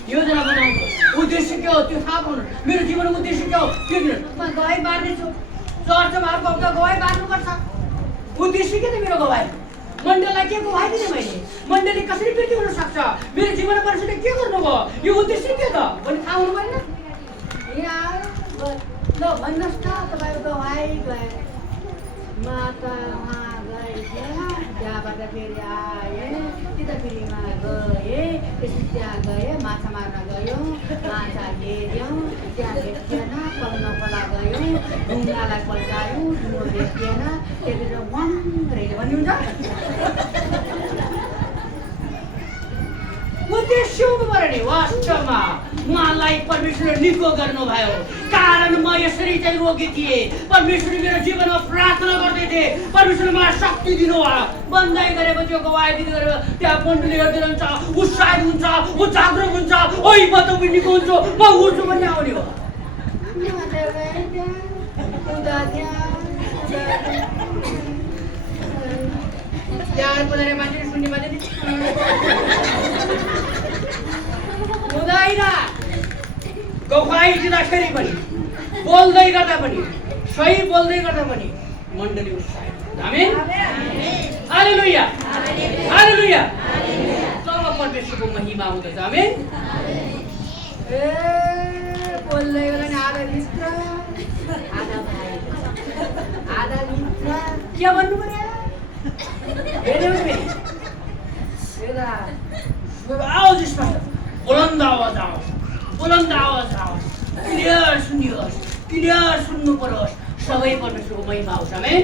योजना बनाउनु उद्देश्य के हो त्यो थाहा पाउनु मेरो जीवनको उद्देश्य के हो त्यो दिन म गवाई बार्नेछु चर्चमा अर्को हप्ता गवाई बार्नुपर्छ उद्देश्य के त मेरो गवाई मण्डललाई के गवाई दिने मैले मण्डली कसरी वृद्धि हुन सक्छ मेरो जीवन परिस्थिति के गर्नुभयो यो उद्देश्य के त भने थाहा हुनु भएन यहाँ ल भन्नुहोस् त तपाईँको गवाई गए म त वहाँ गएँ त्यहाँबाट फेरि आएँ त्यता फेरिमा गएँ त्यसपछि त्यहाँ गएँ माछा मार्न गयौँ माछा हेऱ्यौँ त्यहाँ भेटिएन पल्लो खोला गयौँ ढुङ्गालाई पल्टायौँ ढुङ्गो भेटिएन त्यतिखेर मन रहेछ भन्नुहुन्छ उद्देश्य हुनु पर्यो नि वास्तवमा उहाँलाई परमेश्वरले निको गर्नुभयो कारण म यसरी चाहिँ रोगी थिएँ परमेश्वरले मेरो जीवनमा प्रार्थना गर्दै थिएँ परमेश्वरले मलाई शक्ति दिनुभयो बन्दै गरेपछि यो गवाई दिँदै गरेर त्यहाँ मण्डली गर्दै रहन्छ उत्साहित हुन्छ ऊ जागरुक हुन्छ ओइ म त निको हुन्छु म उठ्छु भन्ने आउने हो यार बोलेर मान्छेले सुन्ने मान्छे हुँदैन गवाई दिँदाखेरि पनि बोल्दै गर्दा पनि सही बोल्दै गर्दा पनि मण्डली उत्साहित आमेन हालेलुया हालेलुया तब परमेश्वरको महिमा हुँदैछ आमेन ए बोल्दै गर्दा नि आधा मित्र आधा भाइ आधा मित्र के भन्नु पर्यो आवाज स्पष्ट बुलन्द आवाज आओस् बुलन्द आवाज आओस् क्लियर सुनियोस् क्लियर सुन्नु परोस् सबै परमेश्वरको महिमा होस् आमेन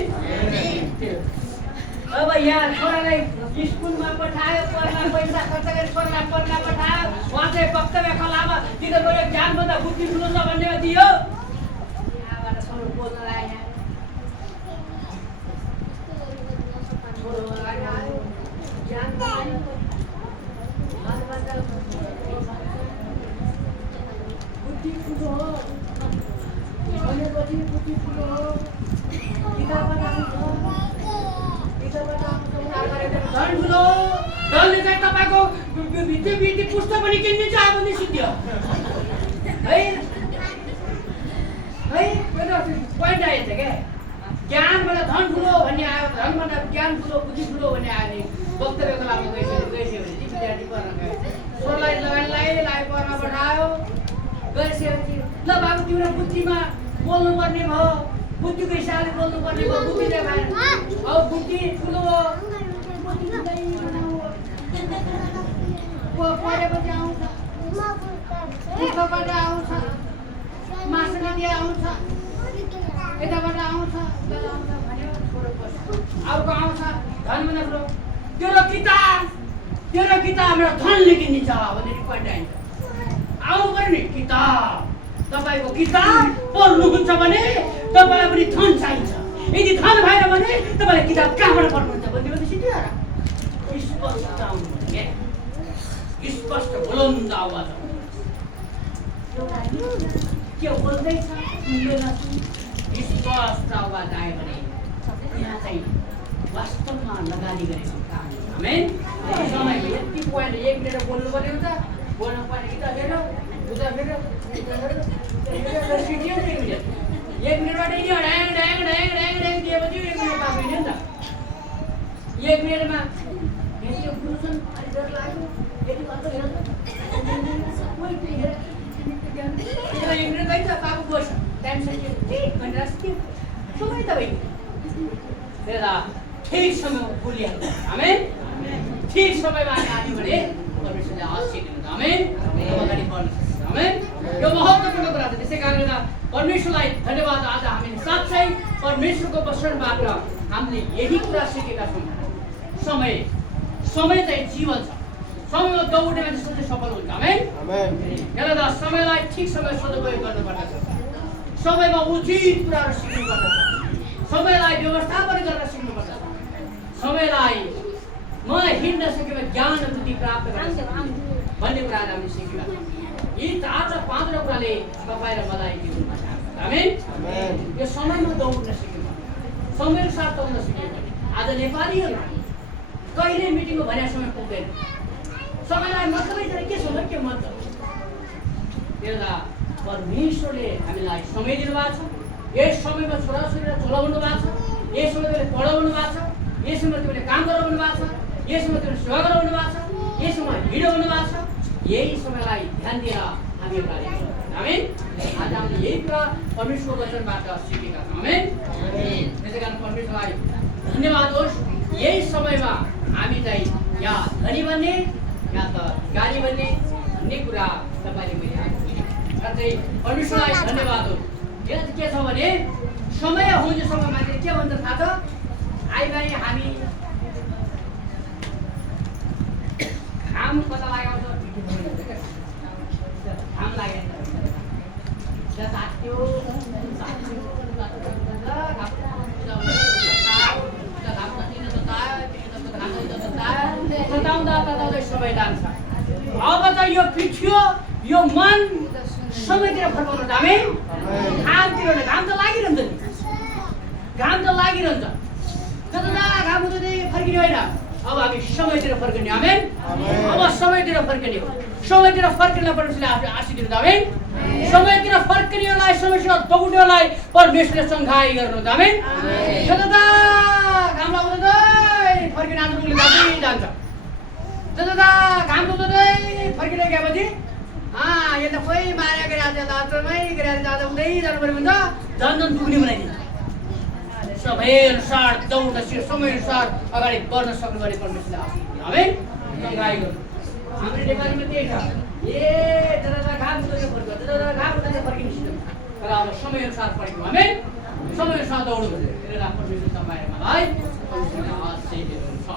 अब यहाँ छोरालाई स्कुलमा पठायो पढ्न पैसा खर्च गरी छोरालाई पढ्न पठायो उहाँ चाहिँ वक्तव्य खलामा किन गयो ज्ञानभन्दा बुद्धि ठुलो छ भन्ने दियो यहाँबाट छोरो बोल्न लाग्यो ज्ञान बुद्धि ठुलो हो भनेपछि बुद्धि ठुलो हो किताबबाट आउँछ धन ठुलो धनले चाहिँ तपाईँको भित्री पुस्तक पनि किनिदिन्छ भने सिद्धियो है है पोइन्ट आएछ क्या ज्ञानबाट धन ठुलो भन्ने आयो धनबाट ज्ञान ठुलो बुद्धि ठुलो भन्ने आयो नि वक्तव्यको लागि गइसक्यो भने विद्यार्थी पढ्न गयो छोरालाई लगाइ पढ्न पठायो गइसकेपछि ल बाबु तिम्रो बुद्धिमा बोल्नुपर्ने भयो बुद्धिको हिसाबले बोल्नुपर्ने भयो बुद्धिले भएन अब बुद्धि ठुलो हो पढेपछि आउँछ पुस्तकबाट आउँछ मासुले आउँछ यताबाट आउँछ भन्यो छोरो बस्छ अर्को आउँछ धनभन्दा ठुलो तेरो किताब मेरो धनले किनिन्छ भन्ने पोइन्ट आइन्छ आउनु पर्यो नि किताब तपाईँको किताब पढ्नुहुन्छ भने तपाईँलाई पनि धन चाहिन्छ यदि धन भएन भने तपाईँले किताब कहाँबाट पढ्नुहुन्छ भन्ने पनि सिद्धियो र स्पष्ट आउनु पर्यो क्या स्पष्ट बुलन्द आवाज के बोल्दैछ सुन्दैन स्पष्ट आवाज आयो भने यहाँ चाहिँ वास्तवमा लगानी गरेको काम आमेन समयमा यति पोइन्ट 1 मिनेट बोल्नु पर्ने हुन्छ बोल्न पर्ने कि त हेर उता फेर सिटियो 1 मिनेट 1 मिनेटबाट नि ड्याङ ड्याङ ड्याङ ड्याङ ड्याङ दिएपछि 1 मिनेट बाँकी नि त 1 मिनेटमा यति गुरुसन अलि डर लाग्यो यति अन्त हेर त कोही हेर 1 मिनेट गइन्छ बाबु बस टाइम सकियो ठीक भनेर समय त भयो तेरा ठीक समय बोलिहाल्नु आमेन ठीक समयमा आयो भने परमेश्वरले आशीष दिनुहुन्छ आमेन अगाडि बढ्न सक्छ आमेन यो महत्त्वपूर्ण कुरा छ त्यसै कारणले परमेश्वरलाई धन्यवाद आज हामीले साच्चै परमेश्वरको वचनबाट हामीले यही कुरा सिकेका छौँ समय चाहिँ जीवन छ समयमा दौड्ने मान्छे सधैँ सफल हुन्छ आमेन हेर त समयलाई ठिक समय सदुपयोग गर्नुपर्दछ समयमा उचित कुराहरू सिक्नुपर्दछ समयलाई व्यवस्थापन गर्न सिक्नुपर्छ समयलाई म हिँड्न सकेमा ज्ञान बुद्धि प्राप्त गर्न सक्छु भन्ने कुराहरू हामीले सिकेका छौँ यी 4 र 5 कुराले तपाईँ र मलाई दिनु आमेन यो समयमा दौड्न सिक्यौँ समयको साथ दौड्न सिक्यौँ भने आज नेपालीहरू कहिले मिटिङमा भने समय पुग्दैन समयलाई मतलबै छैन के समय के मतलब त्यसलाई परमेश्वरले हामीलाई समय दिनुभएको छ यस समयमा छोराछोरीलाई चलाउनु भएको छ यस समयमा तिमीले पढाउनु भएको छ यस समयमा तिमीले काम गराउनु भएको छ यस समयमा तिमीले सेवा गराउनु भएको छ यस समयमा हिँडाउनु भएको छ यही समयलाई ध्यान दिएर हामी कार्य गर्छौँ आमेन आज हामीले यही कुरा परमेश्वरको वचनबाट सिकेका छौँ आमेन त्यसै कारण परमेश्वरलाई धन्यवाद होस् यही समयमा हामी चाहिँ या धनी बन्ने या त गाली बन्ने भन्ने कुरा तपाईँले मैले आज र चाहिँ परमेश्वरलाई धन्यवाद होस् यहाँ चाहिँ के छ भने समय हुँदैसम्म मान्छे के भन्छ थाहा छ आइमाई हामी घाम कता लगाउँछ घाम लाग्यो तताउँदै समय जान्छ अब चाहिँ यो पृथ्वी यो मन समयतिर फर्काउनु जामे घामतिर घाम त लागिरहन्छ नि घाम त लागिरहन्छ जता घाम हुँदै फर्किने होइन अब हामी समयतिर फर्किने आमेन अब समयतिर फर्किने हो समयतिर फर्किन परमेश्वरले आफूले आशीष दिनुहुन्छ आमेन समयतिर फर्किनेलाई समयसँग दौड्नेलाई परमेश्वरले सङ्घाइ गर्नुहुन्छ आमेन जता घाम लाग्दै फर्किन आजले गाडी जान्छ जता घाम लाग्दै फर्किँदै गएपछि यो त खोइ माया गरेर लात्रमै गरेर जाँदा उदै जानु पर्यो भने त झन् पुग्ने बनाइदिन्छ समय अनुसार दौड समय अनुसार अगाडि बढ्न सक्नु भने परमेश्वरले आशीष दिन्छ आमेन सङ्घाइ गर्नु हाम्रो नेपालीमा त्यही छ जता घाम हुँदै फर्किन्छ जता घाम हुँदै फर्किन्छ तर अब समय अनुसार फर्क्यौँ आमेन समय अनुसार दौड्नु त्यसले परमेश्वर तपाईँ मलाई आशीष दिनुहुन्छ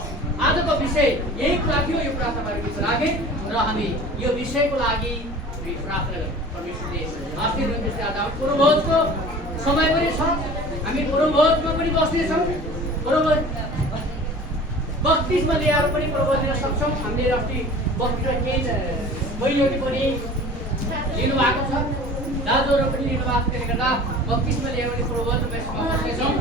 आजको विषय यही कुरा थियो यो कुरा तपाईँहरूको बिच राखेँ र हामी यो विषयको लागि प्रार्थना गरौँ परमेश्वरले आशीष दिनुहुन्छ आज हामी पूर्वभोजको समय पनि छ हामी पूर्वभोजमा पनि बस्नेछौँ पूर्वभोज 32मा ल्याएर पनि पूर्वभोज दिन सक्छौँ हामीले अस्ति 32मा केही बहिनीहरू पनि लिनुभएको छ दाजुहरू पनि लिनुभएको त्यसले गर्दा 32मा ल्याएर पनि पूर्वभोजमा बस्नेछौँ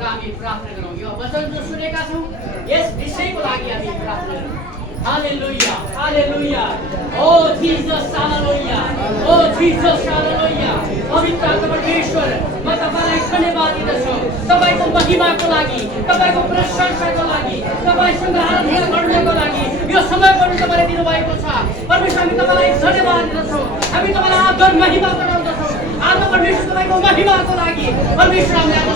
र हामी प्रार्थना गरौँ यो वचन जो सुनेका छौँ यस विषयको लागि हामी प्रार्थना गरौँ हालेलुया हालेलुया ओ जीसस हालेलुया ओ जीसस हालेलुया पवित्र परमेश्वर म तपाईलाई धन्यवाद दिदछु तपाईको महिमाको लागि तपाईको प्रशंसाको लागि तपाईसँग आराधना गर्नको लागि यो समय पनि तपाईले दिनु भएको छ परमेश्वर हामी तपाईलाई धन्यवाद दिदछौँ हामी तपाईलाई आदर महिमा गराउँदछौँ आज परमेश्वर तपाईको महिमाको लागि परमेश्वर हामीले आज